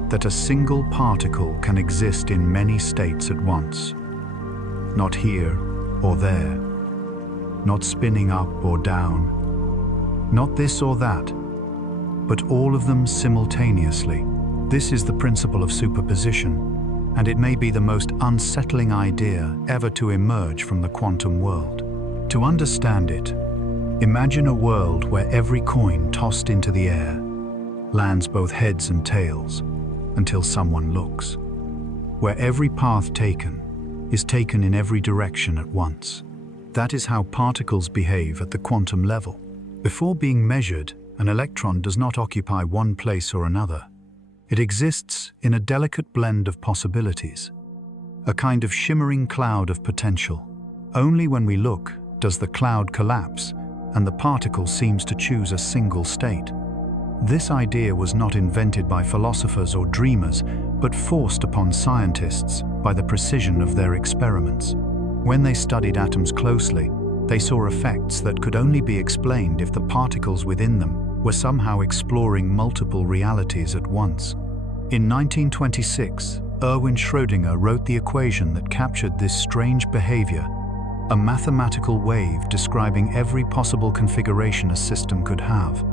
that a single particle can exist in many states at once. Not here or there, not spinning up or down, not this or that, but all of them simultaneously. This is the principle of superposition, and it may be the most unsettling idea ever to emerge from the quantum world. To understand it, imagine a world where every coin tossed into the air lands both heads and tails until someone looks, where every path taken is taken in every direction at once. That is how particles behave at the quantum level. Before being measured, an electron does not occupy one place or another. It exists in a delicate blend of possibilities, a kind of shimmering cloud of potential. Only when we look does the cloud collapse and the particle seems to choose a single state. This idea was not invented by philosophers or dreamers, but forced upon scientists by the precision of their experiments. When they studied atoms closely, they saw effects that could only be explained if the particles within them were somehow exploring multiple realities at once. In 1926, Erwin Schrödinger wrote the equation that captured this strange behavior, a mathematical wave describing every possible configuration a system could have.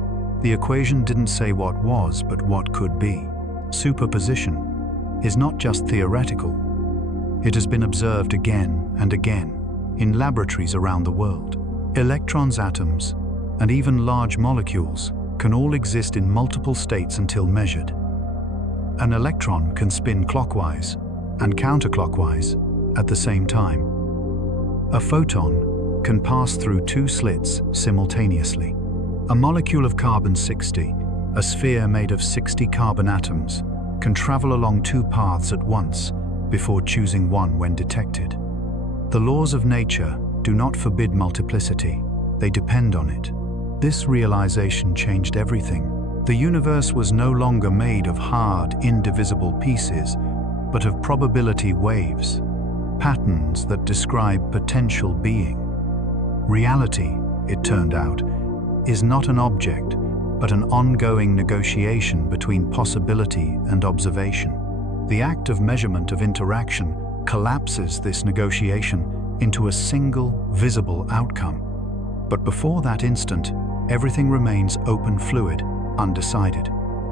The equation didn't say what was, but what could be. Superposition is not just theoretical. It has been observed again and again in laboratories around the world. Electrons, atoms, and even large molecules can all exist in multiple states until measured. An electron can spin clockwise and counterclockwise at the same time. A photon can pass through two slits simultaneously. A molecule of carbon-60, a sphere made of 60 carbon atoms, can travel along two paths at once before choosing one when detected. The laws of nature do not forbid multiplicity, they depend on it. This realization changed everything. The universe was no longer made of hard, indivisible pieces, but of probability waves, patterns that describe potential being. Reality, it turned out, is not an object, but an ongoing negotiation between possibility and observation. The act of measurement of interaction collapses this negotiation into a single, visible outcome. But before that instant, everything remains open fluid, undecided.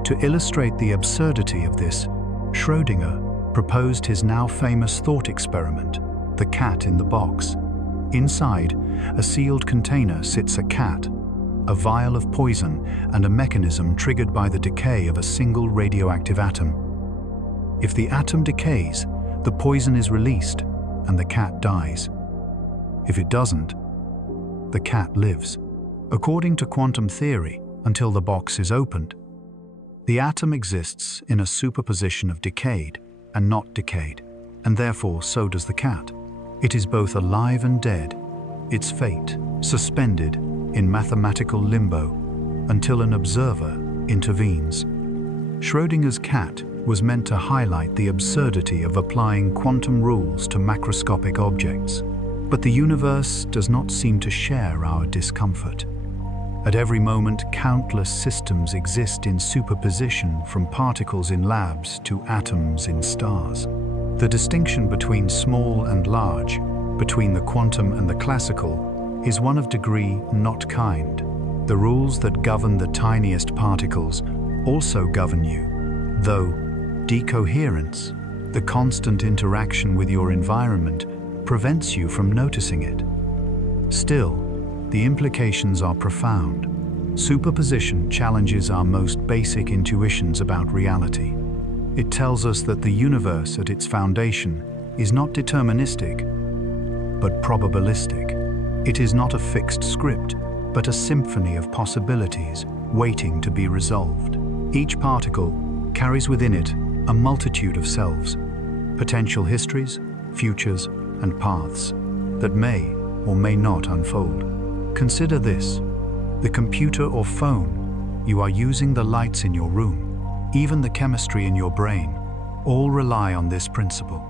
To illustrate the absurdity of this, Schrödinger proposed his now famous thought experiment, the cat in the box. Inside a sealed container sits a cat, a vial of poison, and a mechanism triggered by the decay of a single radioactive atom. If the atom decays, the poison is released and the cat dies. If it doesn't, the cat lives. According to quantum theory, until the box is opened, the atom exists in a superposition of decayed and not decayed, and therefore so does the cat. It is both alive and dead, its fate suspended in mathematical limbo until an observer intervenes. Schrödinger's cat was meant to highlight the absurdity of applying quantum rules to macroscopic objects. But the universe does not seem to share our discomfort. At every moment, countless systems exist in superposition, from particles in labs to atoms in stars. The distinction between small and large, between the quantum and the classical, is one of degree, not kind. The rules that govern the tiniest particles also govern you, though decoherence, the constant interaction with your environment, prevents you from noticing it. Still, the implications are profound. Superposition challenges our most basic intuitions about reality. It tells us that the universe at its foundation is not deterministic, but probabilistic. It is not a fixed script, but a symphony of possibilities waiting to be resolved. Each particle carries within it a multitude of selves, potential histories, futures, and paths that may or may not unfold. Consider this: the computer or phone you are using, the lights in your room, even the chemistry in your brain, all rely on this principle.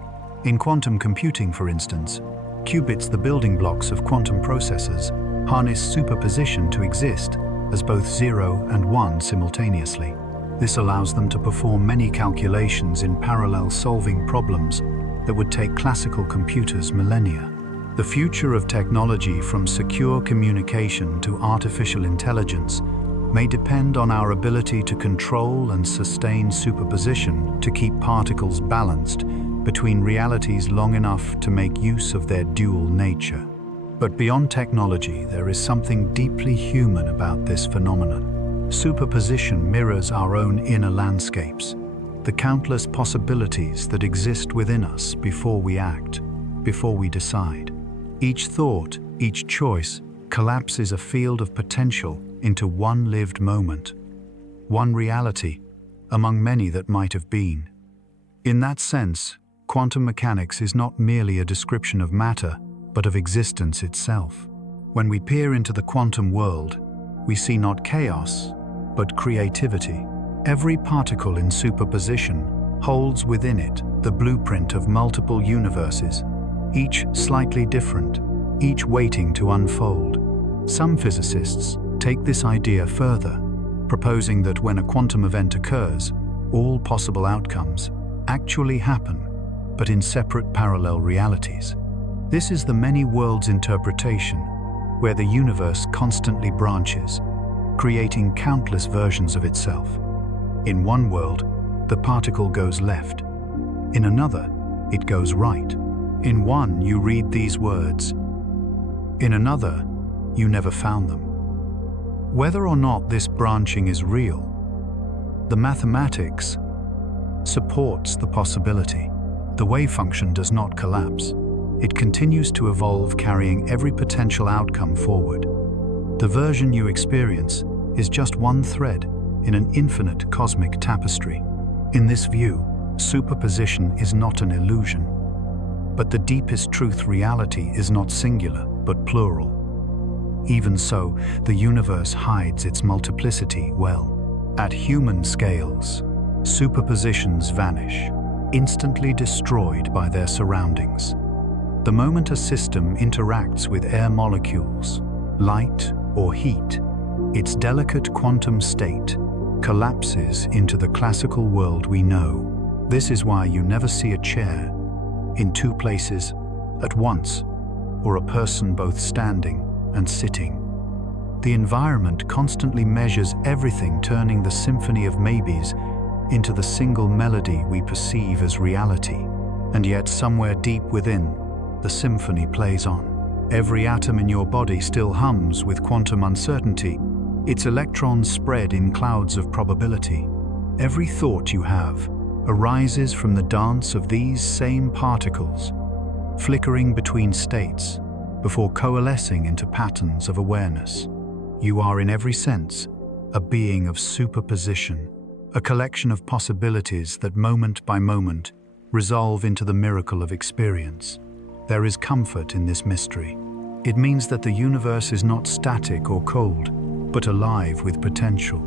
In quantum computing, for instance, qubits, the building blocks of quantum processors, harness superposition to exist as both 0 and 1 simultaneously. This allows them to perform many calculations in parallel, solving problems that would take classical computers millennia. The future of technology, from secure communication to artificial intelligence, may depend on our ability to control and sustain superposition to keep particles balanced between realities long enough to make use of their dual nature. But beyond technology, there is something deeply human about this phenomenon. Superposition mirrors our own inner landscapes, the countless possibilities that exist within us before we act, before we decide. Each thought, each choice, collapses a field of potential into one lived moment, one reality among many that might have been. In that sense, quantum mechanics is not merely a description of matter, but of existence itself. When we peer into the quantum world, we see not chaos, but creativity. Every particle in superposition holds within it the blueprint of multiple universes, each slightly different, each waiting to unfold. Some physicists take this idea further, proposing that when a quantum event occurs, all possible outcomes actually happen, but in separate parallel realities. This is the many worlds interpretation, where the universe constantly branches, creating countless versions of itself. In one world, the particle goes left. In another, it goes right. In one, you read these words. In another, you never found them. Whether or not this branching is real, the mathematics supports the possibility. The wave function does not collapse. It continues to evolve, carrying every potential outcome forward. The version you experience is just one thread in an infinite cosmic tapestry. In this view, superposition is not an illusion, but the deepest truth. Reality is not singular, but plural. Even so, the universe hides its multiplicity well. At human scales, superpositions vanish, instantly destroyed by their surroundings. The moment a system interacts with air molecules, light or heat, its delicate quantum state collapses into the classical world we know. This is why you never see a chair in two places at once, or a person both standing and sitting. The environment constantly measures everything, turning the symphony of maybes into the single melody we perceive as reality. And yet, somewhere deep within, the symphony plays on. Every atom in your body still hums with quantum uncertainty, Its electrons spread in clouds of probability. Every thought you have arises from the dance of these same particles, flickering between states before coalescing into patterns of awareness. You are, in every sense, a being of superposition, a collection of possibilities that moment by moment resolve into the miracle of experience. There is comfort in this mystery. It means that the universe is not static or cold, but alive with potential.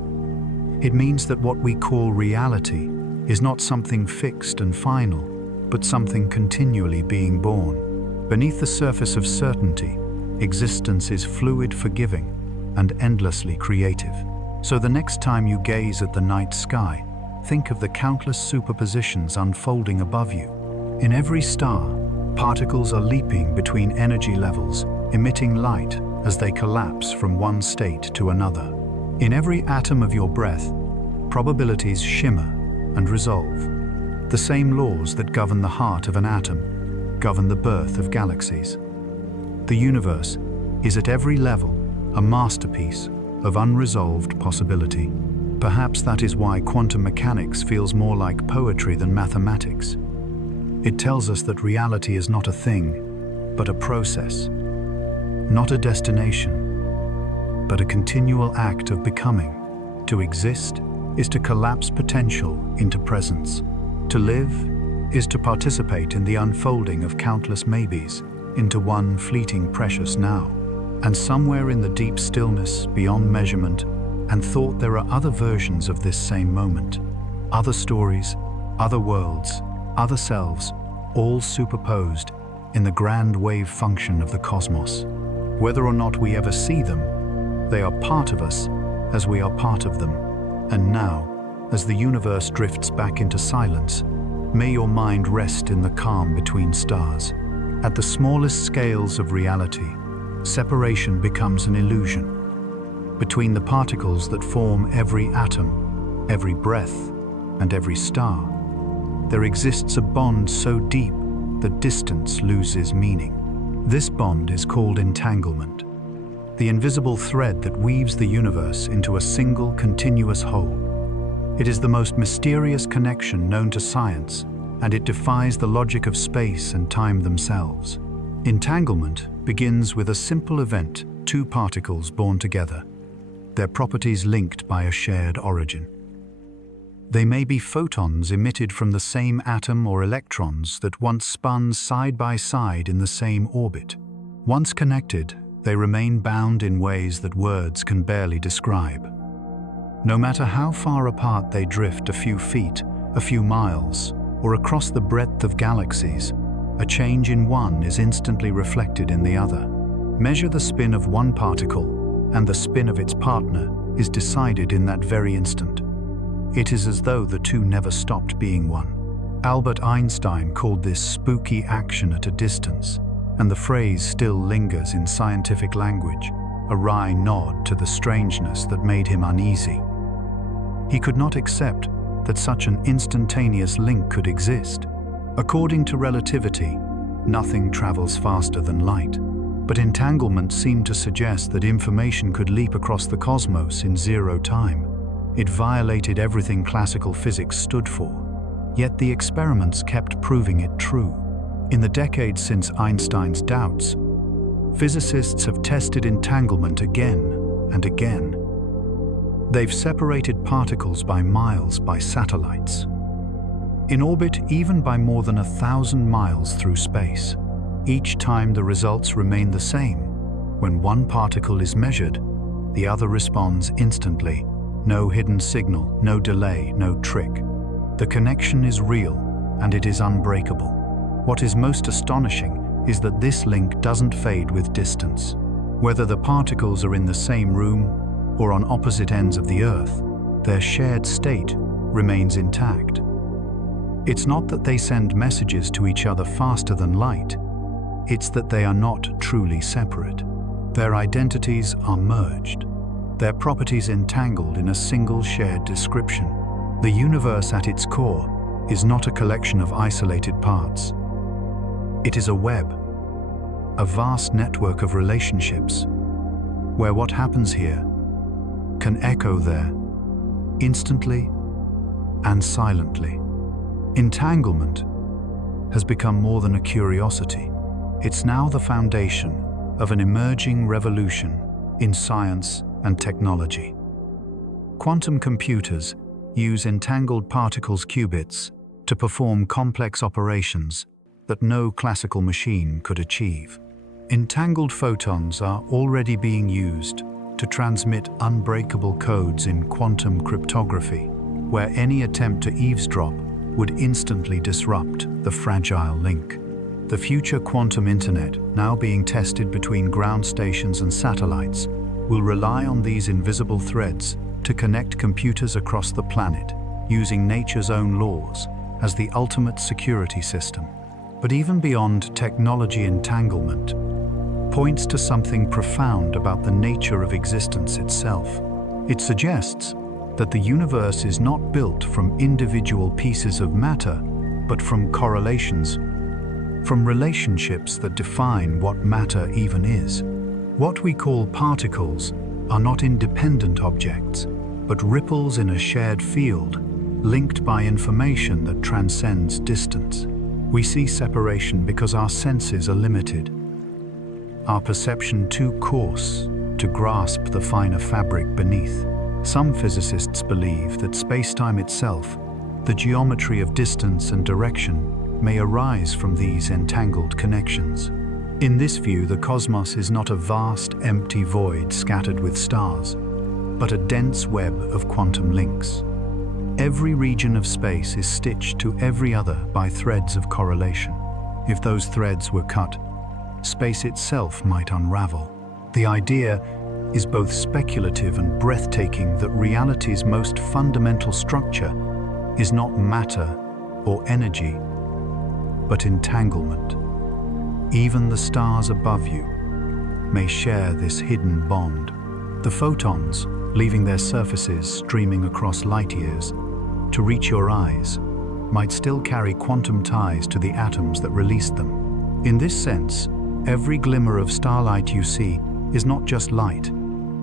It means that what we call reality is not something fixed and final, but something continually being born. Beneath the surface of certainty, existence is fluid, forgiving, and endlessly creative. So the next time you gaze at the night sky, think of the countless superpositions unfolding above you. In every star, particles are leaping between energy levels, emitting light as they collapse from one state to another. In every atom of your breath, probabilities shimmer and resolve. The same laws that govern the heart of an atom govern the birth of galaxies. The universe is at every level a masterpiece of unresolved possibility. Perhaps that is why quantum mechanics feels more like poetry than mathematics. It tells us that reality is not a thing, but a process. Not a destination, but a continual act of becoming. To exist is to collapse potential into presence. To live is to participate in the unfolding of countless maybes into one fleeting precious now. And somewhere in the deep stillness beyond measurement and thought there are other versions of this same moment. Other stories, other worlds, other selves, all superposed in the grand wave function of the cosmos. Whether or not we ever see them, they are part of us as we are part of them. And now, as the universe drifts back into silence, may your mind rest in the calm between stars. At the smallest scales of reality, separation becomes an illusion. Between the particles that form every atom, every breath, and every star, there exists a bond so deep that distance loses meaning. This bond is called entanglement, the invisible thread that weaves the universe into a single continuous whole. It is the most mysterious connection known to science, and it defies the logic of space and time themselves. Entanglement begins with a simple event: two particles born together, their properties linked by a shared origin. They may be photons emitted from the same atom or electrons that once spun side by side in the same orbit. Once connected, they remain bound in ways that words can barely describe. No matter how far apart they drift, a few feet, a few miles, or across the breadth of galaxies, a change in one is instantly reflected in the other. Measure the spin of one particle, and the spin of its partner is decided in that very instant. It is as though the two never stopped being one. Albert Einstein called this spooky action at a distance, and the phrase still lingers in scientific language, a wry nod to the strangeness that made him uneasy. He could not accept that such an instantaneous link could exist. According to relativity, nothing travels faster than light. But entanglement seemed to suggest that information could leap across the cosmos in zero time. It violated everything classical physics stood for. Yet the experiments kept proving it true. In the decades since Einstein's doubts, physicists have tested entanglement again and again. They've separated particles by miles by satellites. In orbit, even by more than 1,000 miles through space. Each time the results remain the same. When one particle is measured, the other responds instantly. No hidden signal, no delay, no trick. The connection is real, and it is unbreakable. What is most astonishing is that this link doesn't fade with distance. Whether the particles are in the same room or on opposite ends of the Earth, their shared state remains intact. It's not that they send messages to each other faster than light. It's that they are not truly separate. Their identities are merged, their properties entangled in a single shared description. The universe at its core is not a collection of isolated parts. It is a web, a vast network of relationships, where what happens here can echo there, instantly and silently. Entanglement has become more than a curiosity. It's now the foundation of an emerging revolution in science and technology. Quantum computers use entangled particles qubits to perform complex operations that no classical machine could achieve. Entangled photons are already being used to transmit unbreakable codes in quantum cryptography, where any attempt to eavesdrop would instantly disrupt the fragile link. The future quantum internet, now being tested between ground stations and satellites, will rely on these invisible threads to connect computers across the planet, using nature's own laws as the ultimate security system. But even beyond technology, entanglement points to something profound about the nature of existence itself. It suggests that the universe is not built from individual pieces of matter, but from correlations, from relationships that define what matter even is. What we call particles are not independent objects, but ripples in a shared field, linked by information that transcends distance. We see separation because our senses are limited, our perception too coarse to grasp the finer fabric beneath. Some physicists believe that space-time itself, the geometry of distance and direction, may arise from these entangled connections. In this view, the cosmos is not a vast, empty void scattered with stars, but a dense web of quantum links. Every region of space is stitched to every other by threads of correlation. If those threads were cut, space itself might unravel. The idea is both speculative and breathtaking that reality's most fundamental structure is not matter or energy, but entanglement. Even the stars above you may share this hidden bond. The photons, leaving their surfaces streaming across light years to reach your eyes, might still carry quantum ties to the atoms that released them. In this sense, every glimmer of starlight you see is not just light.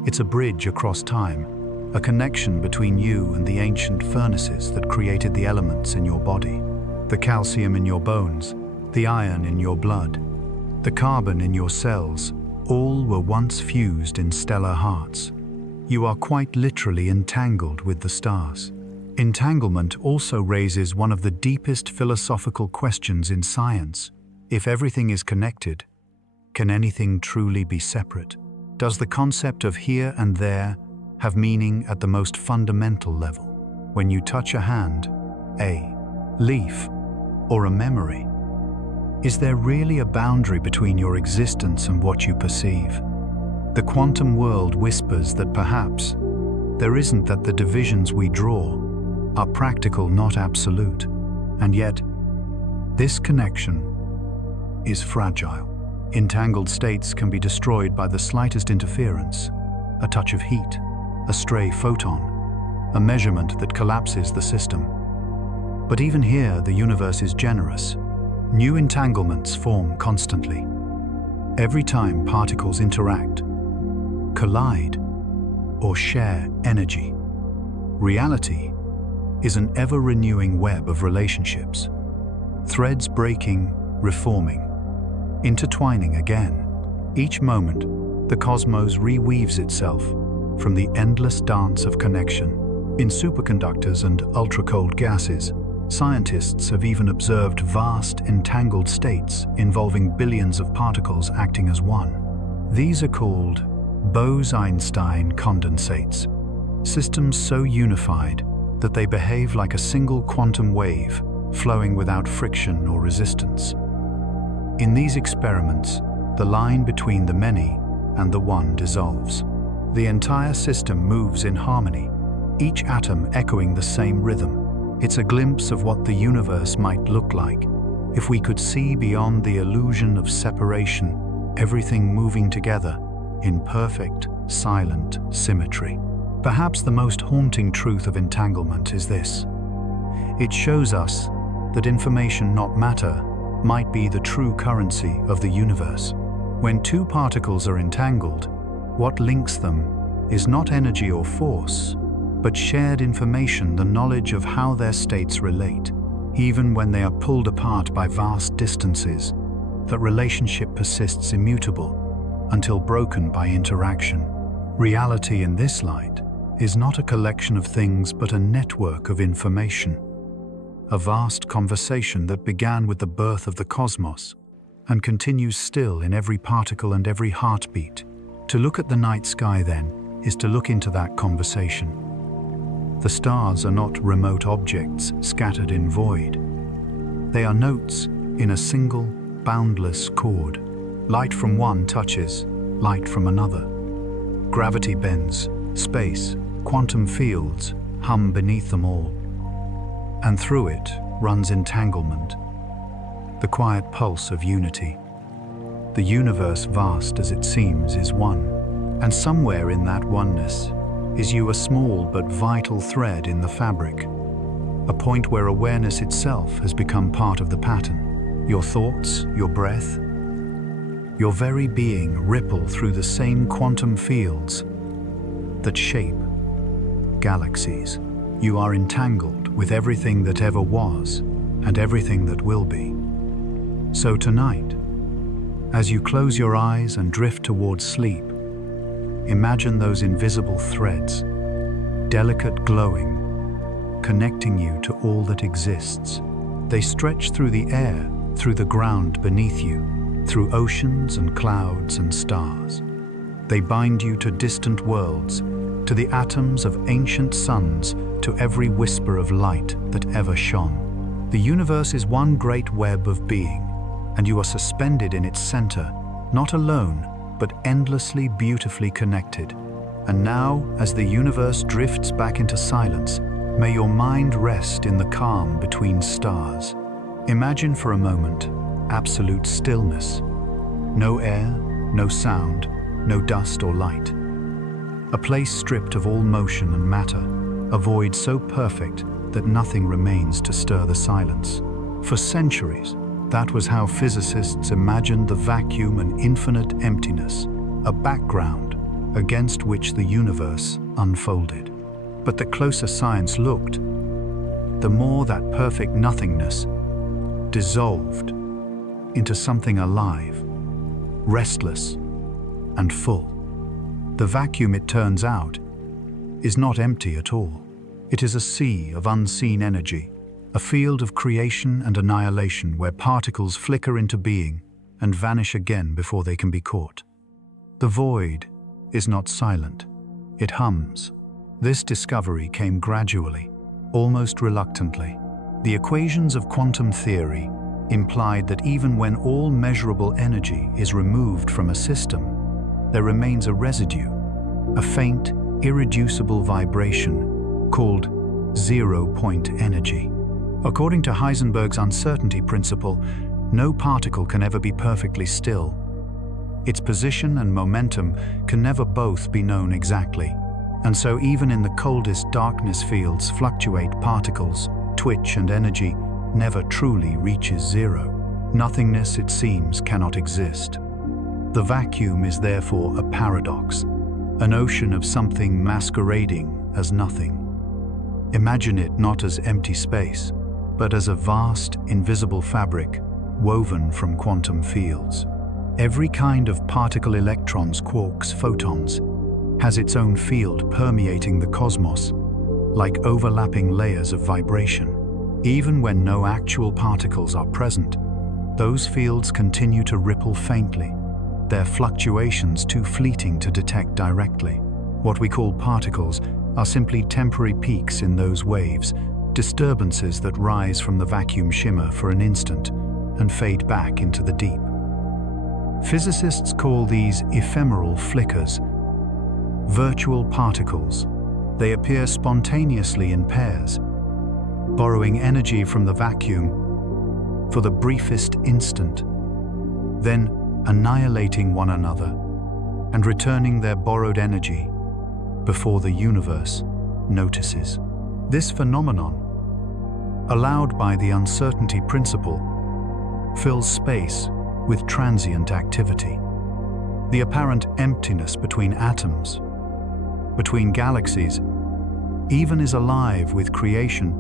It's a bridge across time, a connection between you and the ancient furnaces that created the elements in your body. The calcium in your bones, the iron in your blood, the carbon in your cells, all were once fused in stellar hearts. You are quite literally entangled with the stars. Entanglement also raises one of the deepest philosophical questions in science. If everything is connected, can anything truly be separate? Does the concept of here and there have meaning at the most fundamental level? When you touch a hand, a leaf, or a memory, is there really a boundary between your existence and what you perceive? The quantum world whispers that perhaps there isn't, that the divisions we draw are practical, not absolute. And yet, this connection is fragile. Entangled states can be destroyed by the slightest interference, a touch of heat, a stray photon, a measurement that collapses the system. But even here, the universe is generous. New entanglements form constantly. Every time particles interact, collide, or share energy, reality is an ever-renewing web of relationships. Threads breaking, reforming, intertwining again. Each moment, the cosmos reweaves itself from the endless dance of connection. In superconductors and ultra-cold gases, scientists have even observed vast, entangled states involving billions of particles acting as one. These are called Bose-Einstein condensates, systems so unified that they behave like a single quantum wave, flowing without friction or resistance. In these experiments, the line between the many and the one dissolves. The entire system moves in harmony, each atom echoing the same rhythm. It's a glimpse of what the universe might look like if we could see beyond the illusion of separation, everything moving together in perfect, silent symmetry. Perhaps the most haunting truth of entanglement is this. It shows us that information, not matter, might be the true currency of the universe. When two particles are entangled, what links them is not energy or force, but shared information, the knowledge of how their states relate, even when they are pulled apart by vast distances. That relationship persists immutable until broken by interaction. Reality in this light is not a collection of things but a network of information. A vast conversation that began with the birth of the cosmos and continues still in every particle and every heartbeat. To look at the night sky, then, is to look into that conversation. The stars are not remote objects scattered in void. They are notes in a single, boundless chord. Light from one touches light from another. Gravity bends, space, quantum fields hum beneath them all. And through it runs entanglement, the quiet pulse of unity. The universe, vast as it seems, is one, and somewhere in that oneness is you, a small but vital thread in the fabric, a point where awareness itself has become part of the pattern. Your thoughts, your breath, your very being ripple through the same quantum fields that shape galaxies. You are entangled with everything that ever was and everything that will be. So tonight, as you close your eyes and drift towards sleep, imagine those invisible threads, delicate glowing, connecting you to all that exists. They stretch through the air, through the ground beneath you, through oceans and clouds and stars. They bind you to distant worlds, to the atoms of ancient suns, to every whisper of light that ever shone. The universe is one great web of being, and you are suspended in its center, not alone, but endlessly beautifully connected. And now, as the universe drifts back into silence, may your mind rest in the calm between stars. Imagine for a moment absolute stillness. No air, no sound, no dust or light. A place stripped of all motion and matter, a void so perfect that nothing remains to stir the silence. For centuries, that was how physicists imagined the vacuum and infinite emptiness, a background against which the universe unfolded. But the closer science looked, the more that perfect nothingness dissolved into something alive, restless and full. The vacuum, it turns out, is not empty at all. It is a sea of unseen energy, a field of creation and annihilation where particles flicker into being and vanish again before they can be caught. The void is not silent, it hums. This discovery came gradually, almost reluctantly. The equations of quantum theory implied that even when all measurable energy is removed from a system, there remains a residue, a faint, irreducible vibration called zero-point energy. According to Heisenberg's uncertainty principle, no particle can ever be perfectly still. Its position and momentum can never both be known exactly. And so even in the coldest darkness, fields fluctuate, particles twitch, and energy never truly reaches zero. Nothingness, it seems, cannot exist. The vacuum is therefore a paradox, an ocean of something masquerading as nothing. Imagine it not as empty space, but as a vast, invisible fabric woven from quantum fields. Every kind of particle, electrons, quarks, photons, has its own field permeating the cosmos, like overlapping layers of vibration. Even when no actual particles are present, those fields continue to ripple faintly, their fluctuations too fleeting to detect directly. What we call particles are simply temporary peaks in those waves, disturbances that rise from the vacuum shimmer for an instant and fade back into the deep. Physicists call these ephemeral flickers, virtual particles. They appear spontaneously in pairs, borrowing energy from the vacuum for the briefest instant, then annihilating one another and returning their borrowed energy before the universe notices. This phenomenon, allowed by the uncertainty principle, fills space with transient activity. The apparent emptiness between atoms between galaxies even is alive with creation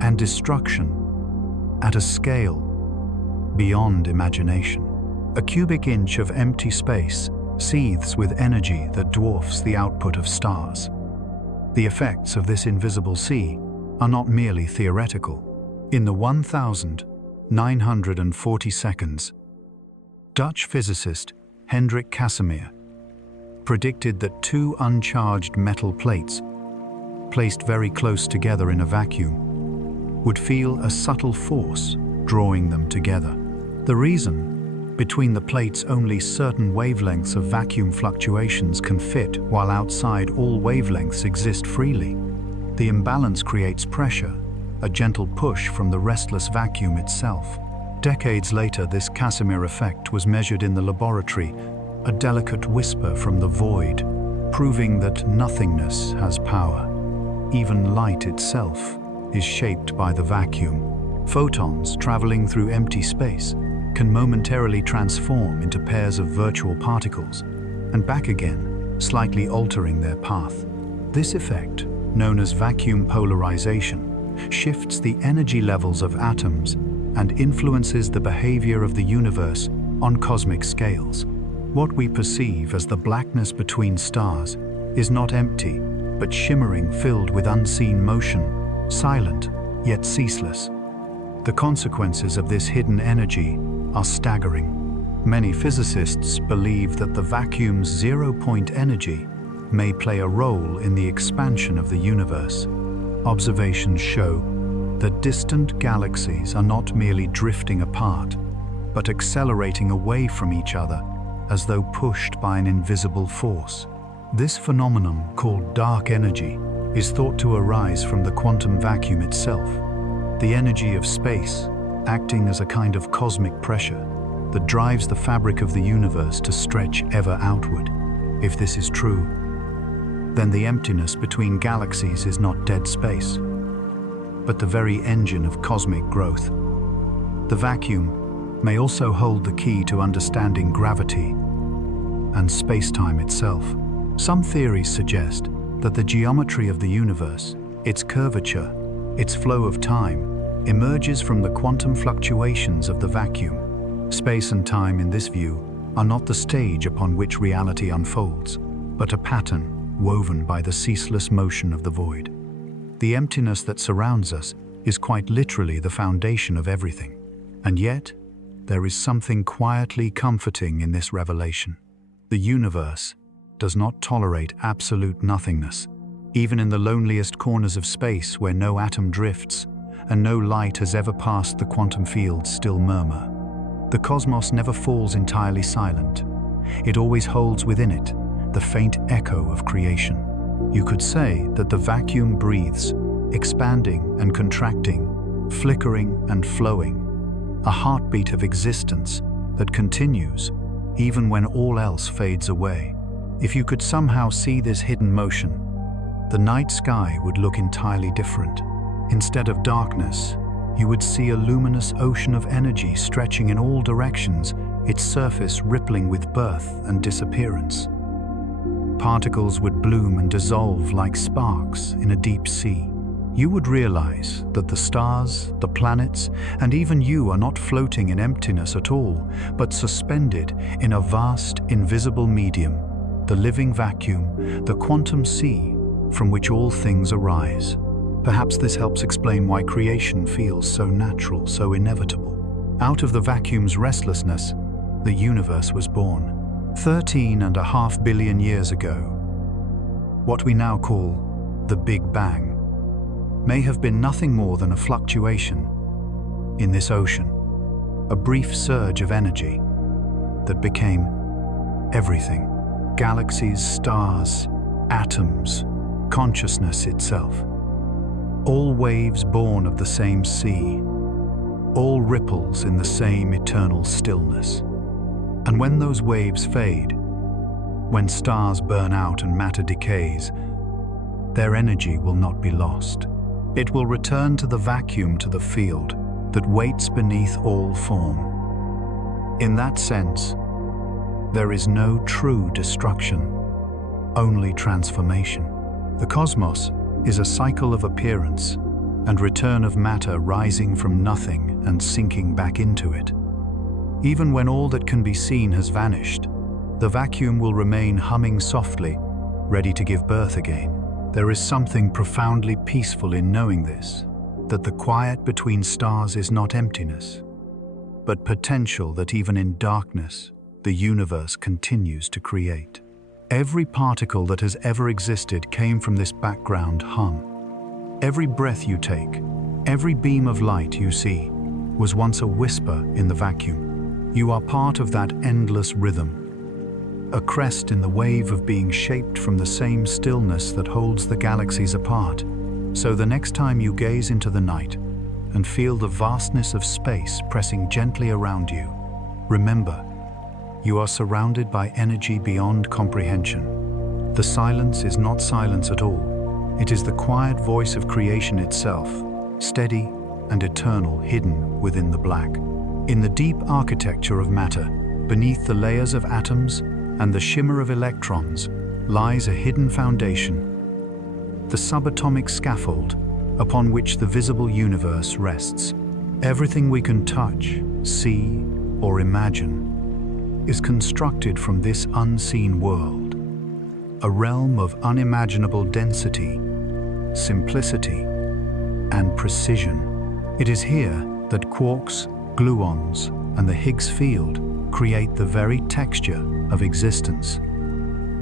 and destruction at a scale beyond imagination. A cubic inch of empty space seethes with energy that dwarfs the output of stars. The effects of this invisible sea are not merely theoretical. In the 1940 seconds, Dutch physicist Hendrik Casimir predicted that two uncharged metal plates, placed very close together in a vacuum, would feel a subtle force drawing them together. The reason? Between the plates only certain wavelengths of vacuum fluctuations can fit, while outside all wavelengths exist freely. The imbalance creates pressure, a gentle push from the restless vacuum itself. Decades later, this Casimir effect was measured in the laboratory, a delicate whisper from the void, proving that nothingness has power. Even light itself is shaped by the vacuum. Photons traveling through empty space can momentarily transform into pairs of virtual particles and back again, slightly altering their path. This effect, known as vacuum polarization, shifts the energy levels of atoms and influences the behavior of the universe on cosmic scales. What we perceive as the blackness between stars is not empty, but shimmering, filled with unseen motion, silent yet ceaseless. The consequences of this hidden energy are staggering. Many physicists believe that the vacuum's zero-point energy may play a role in the expansion of the universe. Observations show that distant galaxies are not merely drifting apart, but accelerating away from each other as though pushed by an invisible force. This phenomenon, called dark energy, is thought to arise from the quantum vacuum itself, the energy of space acting as a kind of cosmic pressure that drives the fabric of the universe to stretch ever outward. If this is true, then the emptiness between galaxies is not dead space, but the very engine of cosmic growth. The vacuum may also hold the key to understanding gravity and space-time itself. Some theories suggest that the geometry of the universe, its curvature, its flow of time, emerges from the quantum fluctuations of the vacuum. Space and time, in this view, are not the stage upon which reality unfolds, but a pattern woven by the ceaseless motion of the void. The emptiness that surrounds us is quite literally the foundation of everything. And yet, there is something quietly comforting in this revelation. The universe does not tolerate absolute nothingness. Even in the loneliest corners of space where no atom drifts and no light has ever passed, the quantum fields still murmur. The cosmos never falls entirely silent. It always holds within it the faint echo of creation. You could say that the vacuum breathes, expanding and contracting, flickering and flowing, a heartbeat of existence that continues even when all else fades away. If you could somehow see this hidden motion, the night sky would look entirely different. Instead of darkness, you would see a luminous ocean of energy stretching in all directions, its surface rippling with birth and disappearance. Particles would bloom and dissolve like sparks in a deep sea. You would realize that the stars, the planets, and even you are not floating in emptiness at all, but suspended in a vast, invisible medium, the living vacuum, the quantum sea from which all things arise. Perhaps this helps explain why creation feels so natural, so inevitable. Out of the vacuum's restlessness, the universe was born. 13.5 billion years ago. What we now call the Big Bang may have been nothing more than a fluctuation in this ocean, a brief surge of energy that became everything. Galaxies, stars, atoms, consciousness itself. All waves born of the same sea, all ripples in the same eternal stillness. And when those waves fade, when stars burn out and matter decays, their energy will not be lost. It will return to the vacuum, to the field that waits beneath all form. In that sense, there is no true destruction, only transformation. The cosmos is a cycle of appearance and return of matter rising from nothing and sinking back into it. Even when all that can be seen has vanished, the vacuum will remain humming softly, ready to give birth again. There is something profoundly peaceful in knowing this, that the quiet between stars is not emptiness, but potential that even in darkness, the universe continues to create. Every particle that has ever existed came from this background hum. Every breath you take, every beam of light you see, was once a whisper in the vacuum. You are part of that endless rhythm, a crest in the wave of being shaped from the same stillness that holds the galaxies apart. So the next time you gaze into the night and feel the vastness of space pressing gently around you, remember, you are surrounded by energy beyond comprehension. The silence is not silence at all. It is the quiet voice of creation itself, steady and eternal, hidden within the black. In the deep architecture of matter, beneath the layers of atoms and the shimmer of electrons, lies a hidden foundation, the subatomic scaffold upon which the visible universe rests. Everything we can touch, see, or imagine is constructed from this unseen world, a realm of unimaginable density, simplicity, and precision. It is here that quarks, gluons, and the Higgs field create the very texture of existence,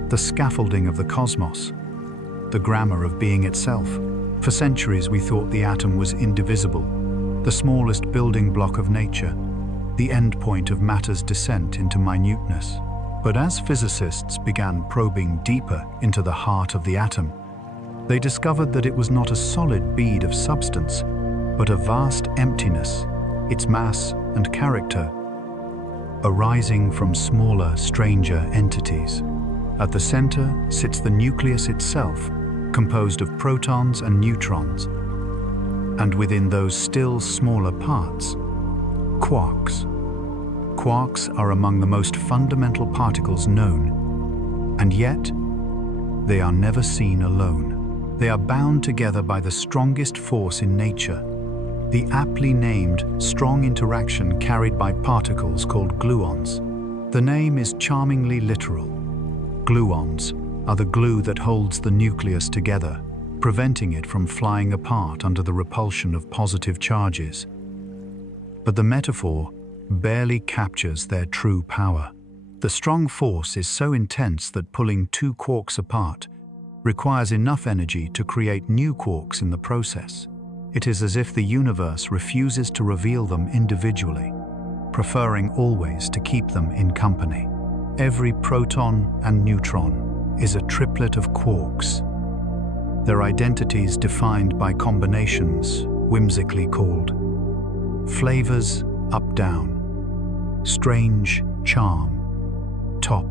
the scaffolding of the cosmos, the grammar of being itself. For centuries we thought the atom was indivisible, the smallest building block of nature, the endpoint of matter's descent into minuteness. But as physicists began probing deeper into the heart of the atom, they discovered that it was not a solid bead of substance, but a vast emptiness, its mass and character arising from smaller, stranger entities. At the center sits the nucleus itself, composed of protons and neutrons, and within those still smaller parts, quarks. Quarks are among the most fundamental particles known, and yet they are never seen alone. They are bound together by the strongest force in nature, the aptly named strong interaction carried by particles called gluons. The name is charmingly literal. Gluons are the glue that holds the nucleus together, preventing it from flying apart under the repulsion of positive charges. But the metaphor barely captures their true power. The strong force is so intense that pulling two quarks apart requires enough energy to create new quarks in the process. It is as if the universe refuses to reveal them individually, preferring always to keep them in company. Every proton and neutron is a triplet of quarks, their identities defined by combinations whimsically called flavors up-down, strange charm, top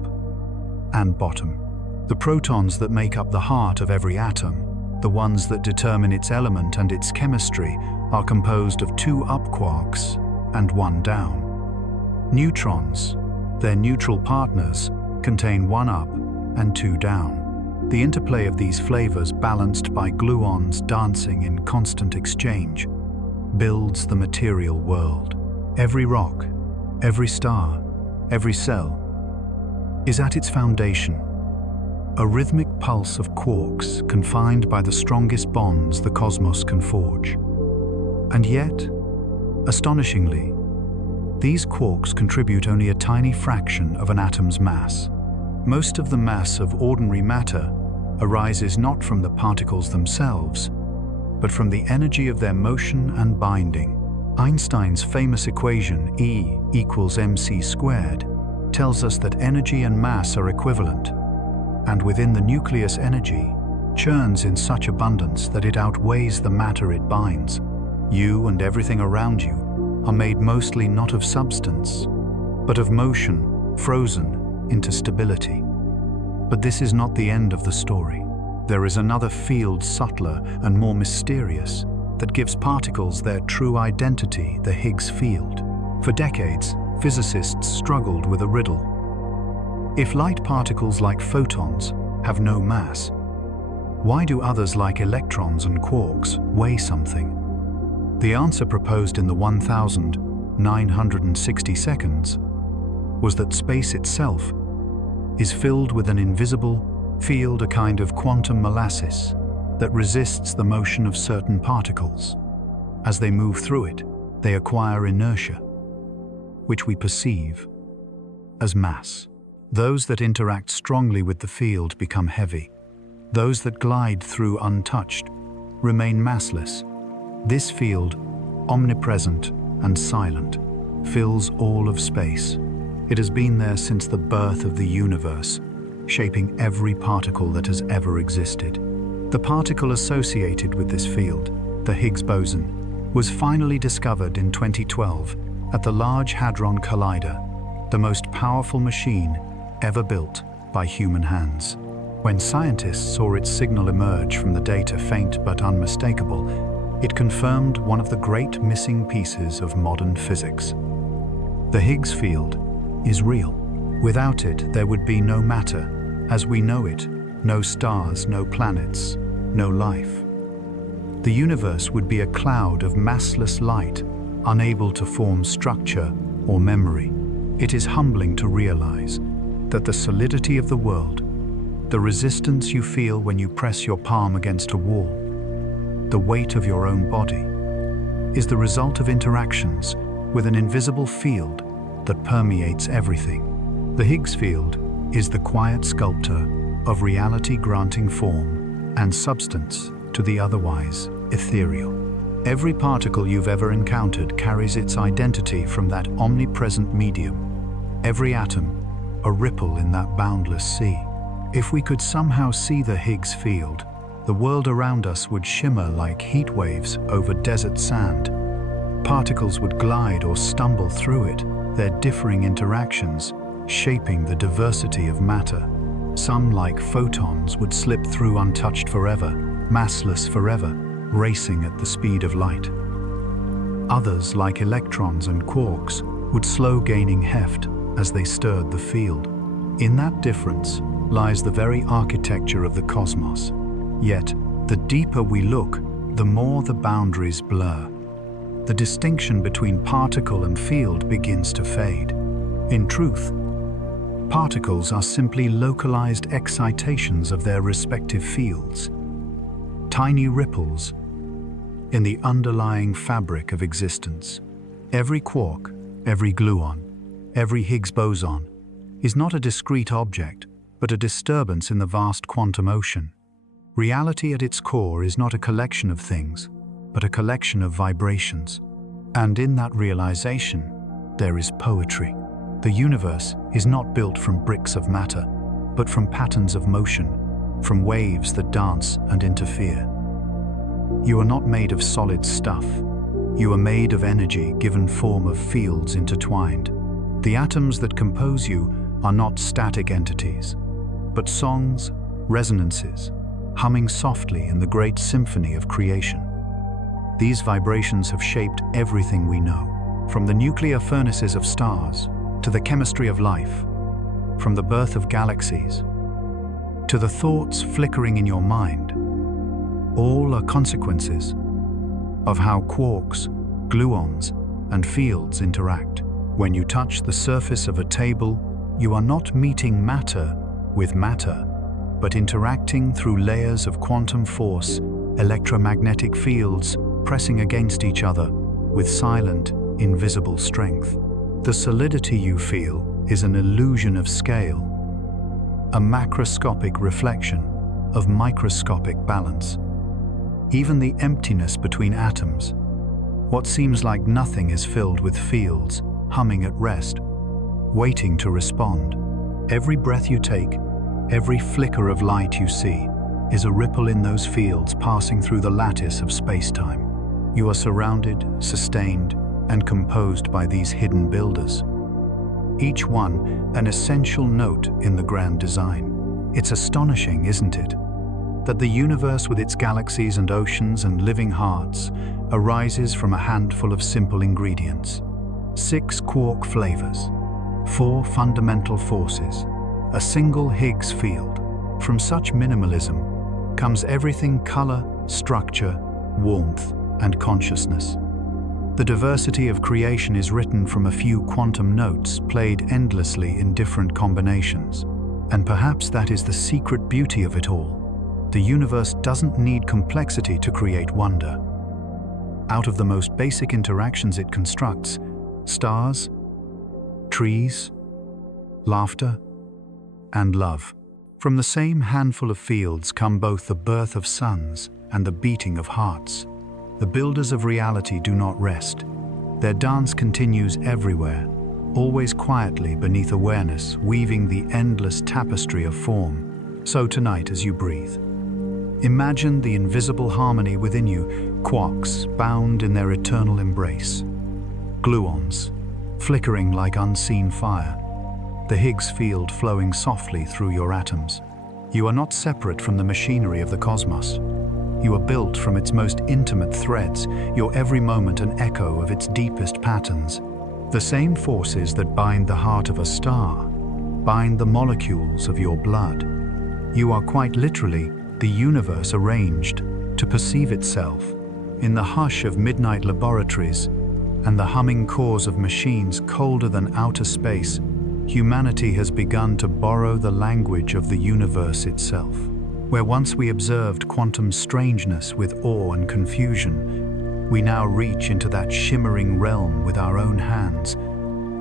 and bottom. The protons that make up the heart of every atom, the ones that determine its element and its chemistry, are composed of two up quarks and one down. Neutrons, their neutral partners, contain one up and two down. The interplay of these flavors, balanced by gluons dancing in constant exchange, builds the material world. Every rock, every star, every cell is at its foundation a rhythmic pulse of quarks confined by the strongest bonds the cosmos can forge. And yet, astonishingly, these quarks contribute only a tiny fraction of an atom's mass. Most of the mass of ordinary matter arises not from the particles themselves, but from the energy of their motion and binding. Einstein's famous equation E equals mc squared tells us that energy and mass are equivalent, and within the nucleus energy churns in such abundance that it outweighs the matter it binds. You and everything around you are made mostly not of substance, but of motion, frozen into stability. But this is not the end of the story. There is another field subtler and more mysterious that gives particles their true identity, the Higgs field. For decades, physicists struggled with a riddle. If light particles like photons have no mass? Why do others like electrons and quarks weigh something? The answer proposed in the 1960 seconds was that space itself is filled with an invisible field, a kind of quantum molasses that resists the motion of certain particles. As they move through it, they acquire inertia, which we perceive as mass. Those that interact strongly with the field become heavy. Those that glide through untouched remain massless. This field, omnipresent and silent, fills all of space. It has been there since the birth of the universe, shaping every particle that has ever existed. The particle associated with this field, the Higgs boson, was finally discovered in 2012 at the Large Hadron Collider, the most powerful machine ever built by human hands. When scientists saw its signal emerge from the data, faint but unmistakable, it confirmed one of the great missing pieces of modern physics. The Higgs field is real. Without it, there would be no matter as we know it, no stars, no planets, no life. The universe would be a cloud of massless light, unable to form structure or memory. It is humbling to realize that the solidity of the world, the resistance you feel when you press your palm against a wall, the weight of your own body, is the result of interactions with an invisible field that permeates everything. The Higgs field is the quiet sculptor of reality, granting form and substance to the otherwise ethereal. Every particle you've ever encountered carries its identity from that omnipresent medium. Every atom, a ripple in that boundless sea. If we could somehow see the Higgs field, the world around us would shimmer like heat waves over desert sand. Particles would glide or stumble through it, their differing interactions shaping the diversity of matter. Some, like photons, would slip through untouched forever, massless forever, racing at the speed of light. Others, like electrons and quarks, would slow, gaining heft as they stirred the field. In that difference lies the very architecture of the cosmos. Yet, the deeper we look, the more the boundaries blur. The distinction between particle and field begins to fade. In truth, particles are simply localized excitations of their respective fields, tiny ripples in the underlying fabric of existence. Every quark, every gluon, every Higgs boson is not a discrete object, but a disturbance in the vast quantum ocean. Reality at its core is not a collection of things, but a collection of vibrations. And in that realization, there is poetry. The universe is not built from bricks of matter, but from patterns of motion, from waves that dance and interfere. You are not made of solid stuff. You are made of energy given form of fields intertwined. The atoms that compose you are not static entities, but songs, resonances, humming softly in the great symphony of creation. These vibrations have shaped everything we know, from the nuclear furnaces of stars to the chemistry of life, from the birth of galaxies to the thoughts flickering in your mind. All are consequences of how quarks, gluons, and fields interact. When you touch the surface of a table, you are not meeting matter with matter, but interacting through layers of quantum force, electromagnetic fields pressing against each other with silent, invisible strength. The solidity you feel is an illusion of scale, a macroscopic reflection of microscopic balance. Even the emptiness between atoms, what seems like nothing, is filled with fields humming at rest, waiting to respond. Every breath you take, every flicker of light you see, is a ripple in those fields passing through the lattice of space-time. You are surrounded, sustained, and composed by these hidden builders, each one an essential note in the grand design. It's astonishing, isn't it, that the universe with its galaxies and oceans and living hearts arises from a handful of simple ingredients. 6 quark flavors, 4 fundamental forces, a single Higgs field, From such minimalism comes everything color, structure, warmth, and consciousness. The diversity of creation is written from a few quantum notes played endlessly in different combinations. And perhaps that is the secret beauty of it all. The universe doesn't need complexity to create wonder. Out of the most basic interactions it constructs, stars, trees, laughter, and love. From the same handful of fields come both the birth of suns and the beating of hearts. The builders of reality do not rest. Their dance continues everywhere, always quietly beneath awareness, weaving the endless tapestry of form. So tonight as you breathe, imagine the invisible harmony within you, quarks bound in their eternal embrace, gluons flickering like unseen fire, the Higgs field flowing softly through your atoms. You are not separate from the machinery of the cosmos. You are built from its most intimate threads, your every moment an echo of its deepest patterns. The same forces that bind the heart of a star bind the molecules of your blood. You are quite literally the universe arranged to perceive itself. In the hush of midnight laboratories and the humming cores of machines colder than outer space, humanity has begun to borrow the language of the universe itself. Where once we observed quantum strangeness with awe and confusion, we now reach into that shimmering realm with our own hands,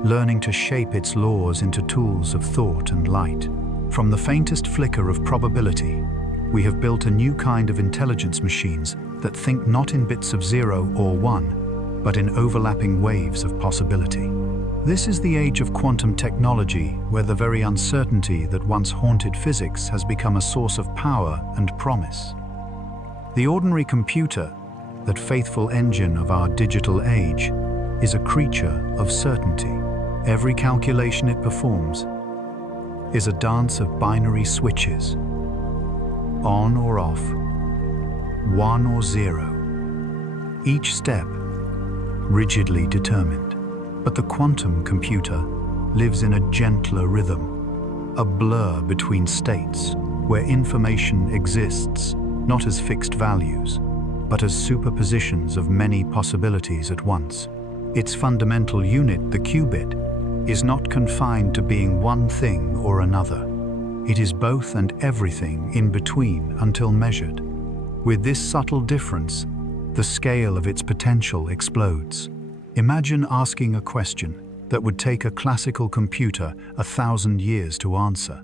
learning to shape its laws into tools of thought and light. From the faintest flicker of probability, we have built a new kind of intelligence machines that think not in bits of 0 or 1, but in overlapping waves of possibility. This is the age of quantum technology, where the very uncertainty that once haunted physics has become a source of power and promise. The ordinary computer, that faithful engine of our digital age, is a creature of certainty. Every calculation it performs is a dance of binary switches, on or off, 1 or 0, each step rigidly determined. But the quantum computer lives in a gentler rhythm, a blur between states, where information exists not as fixed values, but as superpositions of many possibilities at once. Its fundamental unit, the qubit, is not confined to being one thing or another. It is both and everything in between until measured. With this subtle difference, the scale of its potential explodes. Imagine asking a question that would take a classical computer 1,000 years to answer.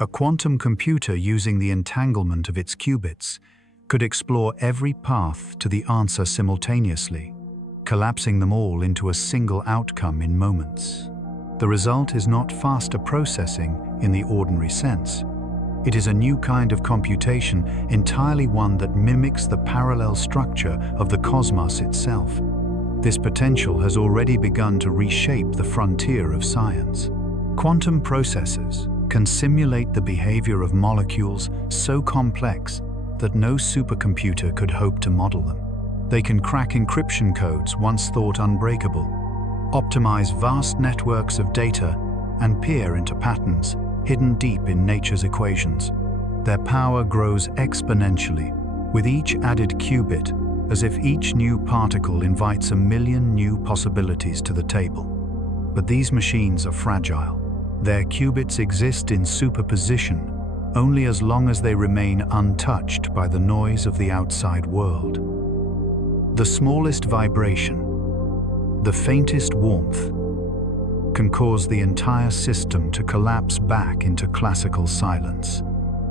A quantum computer, using the entanglement of its qubits, could explore every path to the answer simultaneously, collapsing them all into a single outcome in moments. The result is not faster processing in the ordinary sense. It is a new kind of computation, entirely one that mimics the parallel structure of the cosmos itself. This potential has already begun to reshape the frontier of science. Quantum processors can simulate the behavior of molecules so complex that no supercomputer could hope to model them. They can crack encryption codes once thought unbreakable, optimize vast networks of data, and peer into patterns hidden deep in nature's equations. Their power grows exponentially, with each added qubit, as if each new particle invites a million new possibilities to the table. But these machines are fragile. Their qubits exist in superposition only as long as they remain untouched by the noise of the outside world. The smallest vibration, the faintest warmth, can cause the entire system to collapse back into classical silence.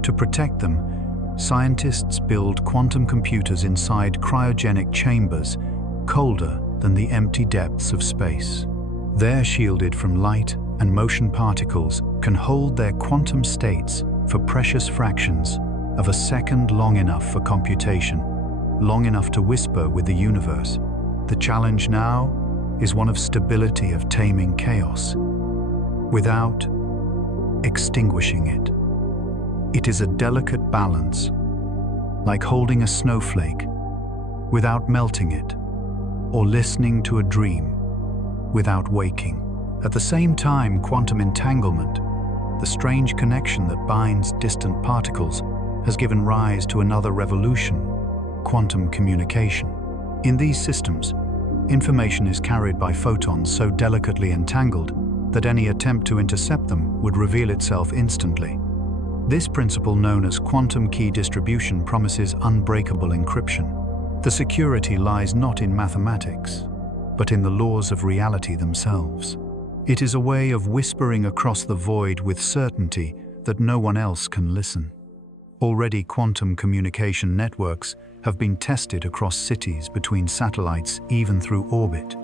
To protect them, scientists build quantum computers inside cryogenic chambers, colder than the empty depths of space. There, shielded from light and motion, particles can hold their quantum states for precious fractions of a second, long enough for computation, long enough to whisper with the universe. The challenge now is one of stability, of taming chaos without extinguishing it. It is a delicate balance, like holding a snowflake without melting it, or listening to a dream without waking. At the same time, quantum entanglement the strange connection that binds distant particles has given rise to another revolution: quantum communication. In these systems, information is carried by photons so delicately entangled that any attempt to intercept them would reveal itself instantly. This principle, known as quantum key distribution, promises unbreakable encryption. The security lies not in mathematics, but in the laws of reality themselves. It is a way of whispering across the void with certainty that no one else can listen. Already, quantum communication networks have been tested across cities, between satellites, even through orbit.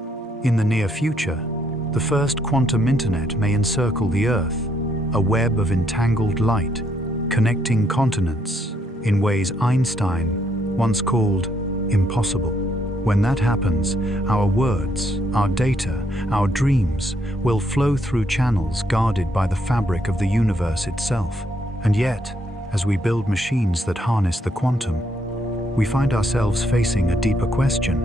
In the near future, the first quantum internet may encircle the Earth, a web of entangled light, connecting continents in ways Einstein once called impossible. When that happens, our words, our data, our dreams will flow through channels guarded by the fabric of the universe itself. And yet, as we build machines that harness the quantum, we find ourselves facing a deeper question.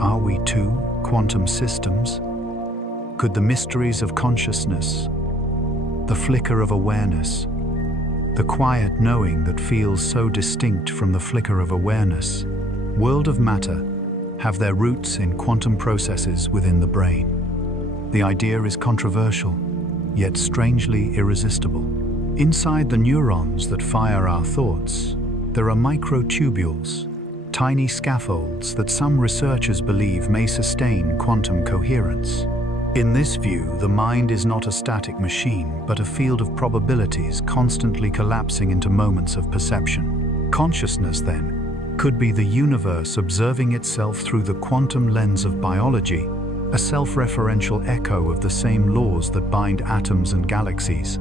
Are we too quantum systems? Could the mysteries of consciousness, the flicker of awareness, the quiet knowing that feels so distinct from the flicker of awareness, world of matter, have their roots in quantum processes within the brain? The idea is controversial, yet strangely irresistible. Inside the neurons that fire our thoughts, there are microtubules, tiny scaffolds that some researchers believe may sustain quantum coherence. In this view, the mind is not a static machine, but a field of probabilities constantly collapsing into moments of perception. Consciousness, then, could be the universe observing itself through the quantum lens of biology, a self-referential echo of the same laws that bind atoms and galaxies.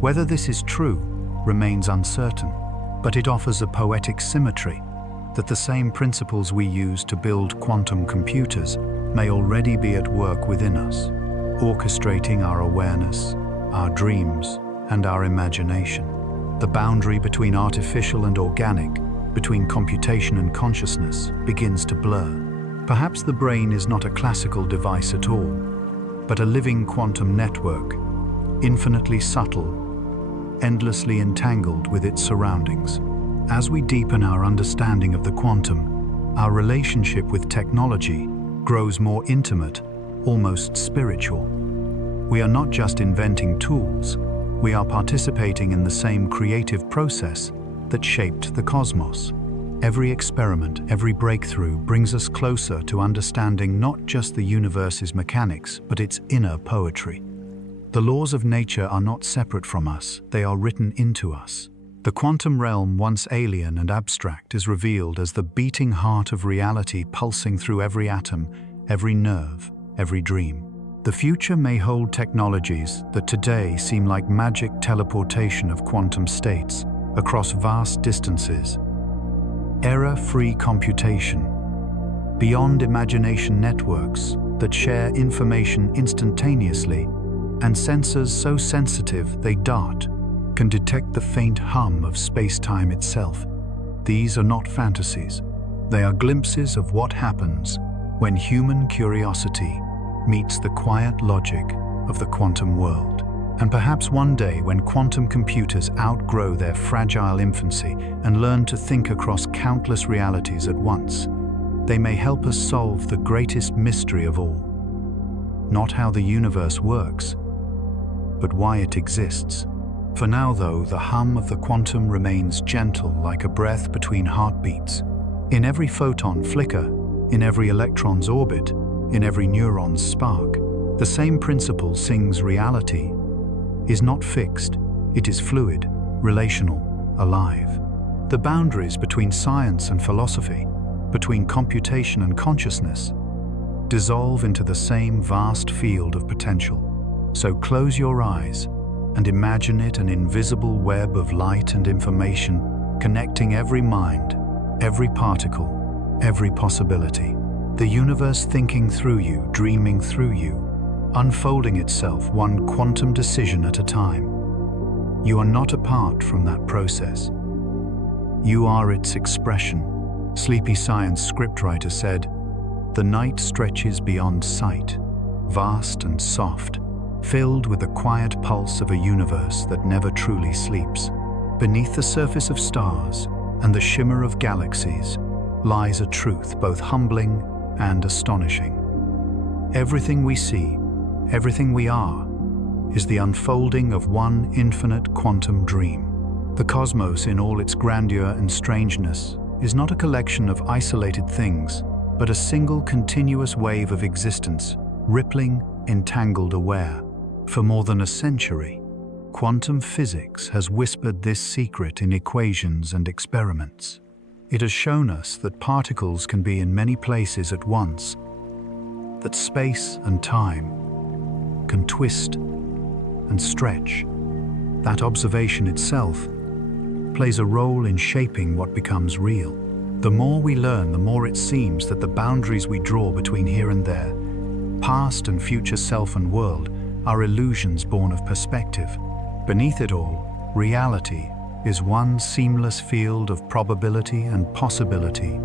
Whether this is true remains uncertain, but it offers a poetic symmetry that the same principles we use to build quantum computers may already be at work within us, orchestrating our awareness, our dreams, and our imagination. The boundary between artificial and organic, between computation and consciousness, begins to blur. Perhaps the brain is not a classical device at all, but a living quantum network, infinitely subtle, endlessly entangled with its surroundings. As we deepen our understanding of the quantum, our relationship with technology grows more intimate, almost spiritual. We are not just inventing tools, we are participating in the same creative process that shaped the cosmos. Every experiment, every breakthrough brings us closer to understanding not just the universe's mechanics, but its inner poetry. The laws of nature are not separate from us, they are written into us. The quantum realm, once alien and abstract, is revealed as the beating heart of reality, pulsing through every atom, every nerve, every dream. The future may hold technologies that today seem like magic teleportation of quantum states across vast distances. Error-free computation, beyond imagination networks that share information instantaneously, and sensors so sensitive they dart, can detect the faint hum of space-time itself. These are not fantasies. They are glimpses of what happens when human curiosity meets the quiet logic of the quantum world. And perhaps one day, when quantum computers outgrow their fragile infancy and learn to think across countless realities at once, they may help us solve the greatest mystery of all. Not how the universe works, but why it exists. For now, though, the hum of the quantum remains gentle, like a breath between heartbeats. In every photon flicker, in every electron's orbit, in every neuron's spark, the same principle sings reality is not fixed, it is fluid, relational, alive. The boundaries between science and philosophy, between computation and consciousness, dissolve into the same vast field of potential. So close your eyes and imagine it, an invisible web of light and information connecting every mind, every particle, every possibility. The universe thinking through you, dreaming through you, unfolding itself one quantum decision at a time. You are not apart from that process. You are its expression. Sleepy Science scriptwriter said, "The night stretches beyond sight, vast and soft, filled with the quiet pulse of a universe that never truly sleeps. Beneath the surface of stars and the shimmer of galaxies lies a truth both humbling and astonishing. Everything we see, everything we are, is the unfolding of one infinite quantum dream. The cosmos, in all its grandeur and strangeness, is not a collection of isolated things, but a single continuous wave of existence, rippling, entangled, aware. For more than a century, quantum physics has whispered this secret in equations and experiments. It has shown us that particles can be in many places at once, that space and time can twist and stretch. That observation itself plays a role in shaping what becomes real. The more we learn, the more it seems that the boundaries we draw between here and there, past and future self and world, are illusions born of perspective. Beneath it all, reality is one seamless field of probability and possibility,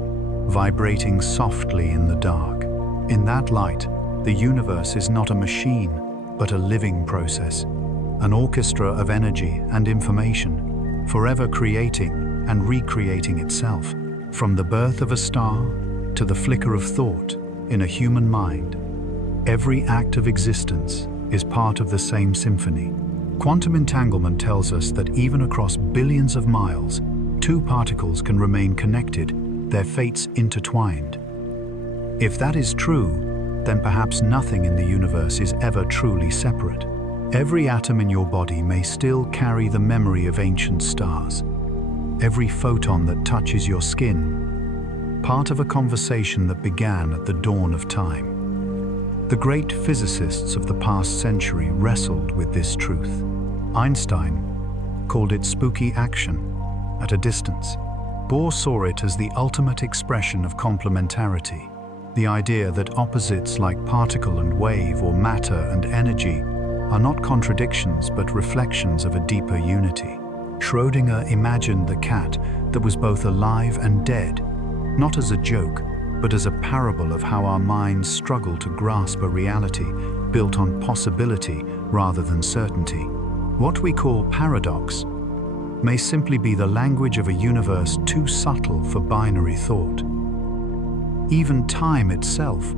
vibrating softly in the dark. In that light, the universe is not a machine, but a living process, an orchestra of energy and information, forever creating and recreating itself. From the birth of a star to the flicker of thought in a human mind, every act of existence is part of the same symphony. Quantum entanglement tells us that even across billions of miles, two particles can remain connected, their fates intertwined. If that is true, then perhaps nothing in the universe is ever truly separate. Every atom in your body may still carry the memory of ancient stars. Every photon that touches your skin, part of a conversation that began at the dawn of time. The great physicists of the past century wrestled with this truth. Einstein called it spooky action at a distance. Bohr saw it as the ultimate expression of complementarity, the idea that opposites like particle and wave or matter and energy are not contradictions but reflections of a deeper unity. Schrödinger imagined the cat that was both alive and dead, not as a joke, but as a parable of how our minds struggle to grasp a reality built on possibility rather than certainty. What we call paradox may simply be the language of a universe too subtle for binary thought. Even time itself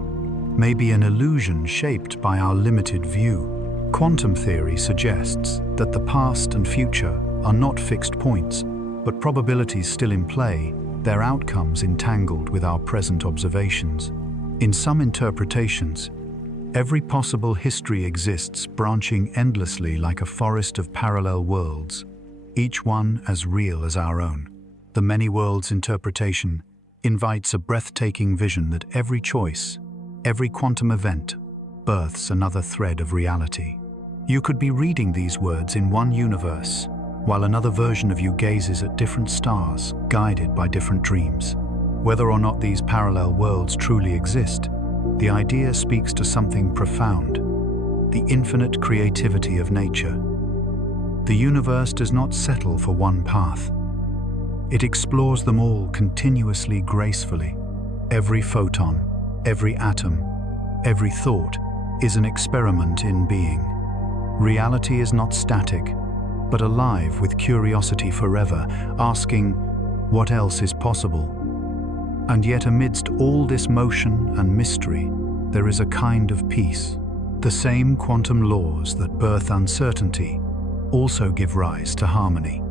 may be an illusion shaped by our limited view. Quantum theory suggests that the past and future are not fixed points, but probabilities still in play, their outcomes entangled with our present observations. In some interpretations, every possible history exists branching endlessly like a forest of parallel worlds, each one as real as our own. The many worlds interpretation invites a breathtaking vision that every choice, every quantum event, births another thread of reality. You could be reading these words in one universe, while another version of you gazes at different stars, guided by different dreams. Whether or not these parallel worlds truly exist, the idea speaks to something profound, the infinite creativity of nature. The universe does not settle for one path. It explores them all continuously, gracefully. Every photon, every atom, every thought is an experiment in being. Reality is not static, but alive with curiosity forever, asking, what else is possible? And yet amidst all this motion and mystery, there is a kind of peace. The same quantum laws that birth uncertainty also give rise to harmony.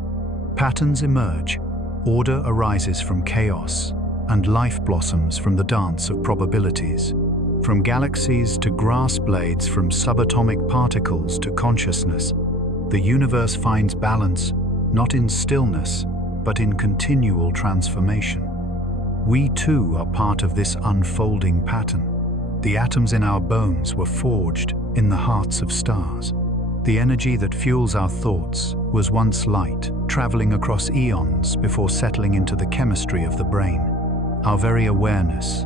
Patterns emerge, order arises from chaos, and life blossoms from the dance of probabilities. From galaxies to grass blades, from subatomic particles to consciousness, the universe finds balance not in stillness, but in continual transformation. We too are part of this unfolding pattern. The atoms in our bones were forged in the hearts of stars. The energy that fuels our thoughts was once light, traveling across eons before settling into the chemistry of the brain. Our very awareness,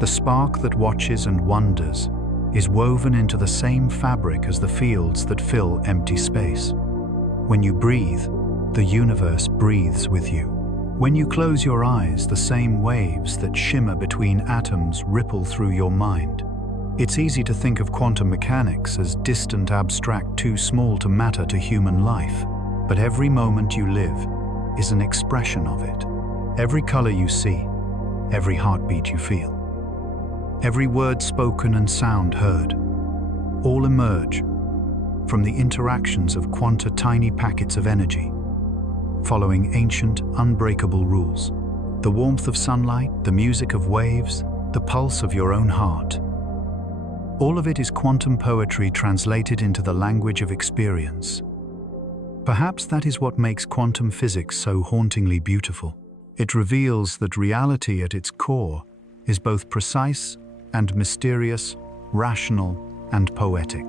the spark that watches and wonders, is woven into the same fabric as the fields that fill empty space. When you breathe, the universe breathes with you. When you close your eyes, the same waves that shimmer between atoms ripple through your mind. It's easy to think of quantum mechanics as distant, abstract, too small to matter to human life. But every moment you live is an expression of it. Every color you see, every heartbeat you feel, every word spoken and sound heard, all emerge from the interactions of quanta tiny packets of energy, following ancient, unbreakable rules. The warmth of sunlight, the music of waves, the pulse of your own heart. All of it is quantum poetry translated into the language of experience. Perhaps that is what makes quantum physics so hauntingly beautiful. It reveals that reality at its core is both precise and mysterious, rational and poetic.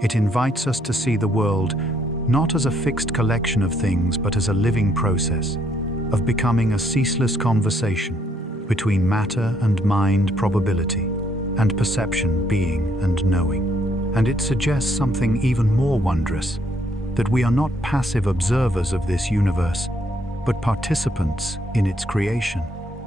It invites us to see the world not as a fixed collection of things, but as a living process of becoming, a ceaseless conversation between matter and mind, probability and perception, being and knowing. And it suggests something even more wondrous, that we are not passive observers of this universe, but participants in its creation.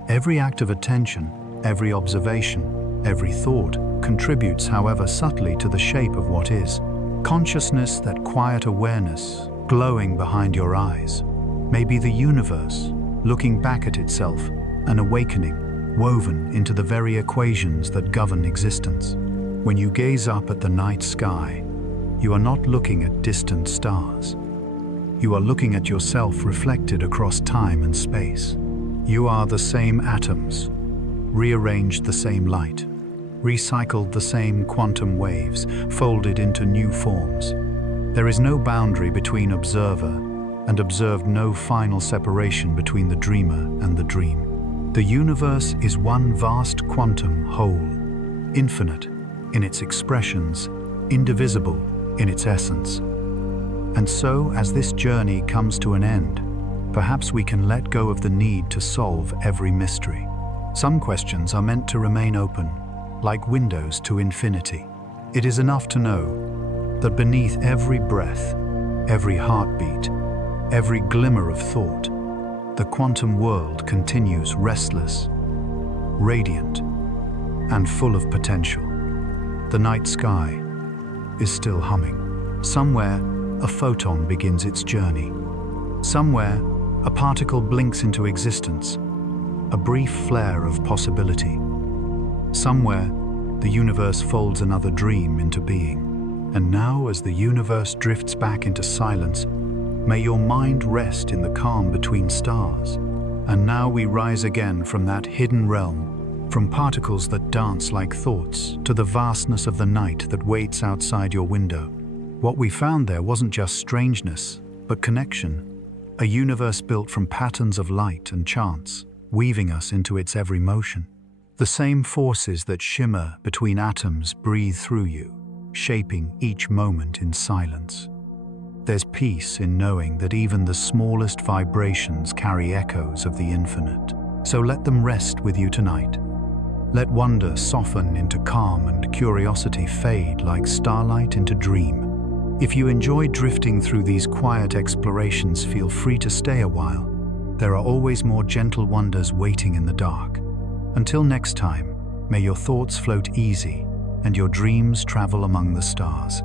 Every act of attention, every observation, every thought contributes, however subtly, to the shape of what is. Consciousness, that quiet awareness glowing behind your eyes, may be the universe looking back at itself, an awakening woven into the very equations that govern existence. When you gaze up at the night sky, you are not looking at distant stars. You are looking at yourself reflected across time and space. You are the same atoms, rearranged the same light, recycled the same quantum waves, folded into new forms. There is no boundary between observer and observed, no final separation between the dreamer and the dream. The universe is one vast quantum whole, infinite in its expressions, indivisible in its essence. And so, as this journey comes to an end, perhaps we can let go of the need to solve every mystery. Some questions are meant to remain open, like windows to infinity. It is enough to know that beneath every breath, every heartbeat, every glimmer of thought, the quantum world continues restless, radiant, and full of potential. The night sky is still humming. Somewhere, a photon begins its journey. Somewhere, a particle blinks into existence, a brief flare of possibility. Somewhere, the universe folds another dream into being. And now, as the universe drifts back into silence, may your mind rest in the calm between stars. And now we rise again from that hidden realm, from particles that dance like thoughts, to the vastness of the night that waits outside your window. What we found there wasn't just strangeness, but connection, a universe built from patterns of light and chance, weaving us into its every motion. The same forces that shimmer between atoms breathe through you, shaping each moment in silence. There's peace in knowing that even the smallest vibrations carry echoes of the infinite. So let them rest with you tonight. Let wonder soften into calm and curiosity fade like starlight into dream. If you enjoy drifting through these quiet explorations, feel free to stay a while. There are always more gentle wonders waiting in the dark. Until next time, may your thoughts float easy and your dreams travel among the stars.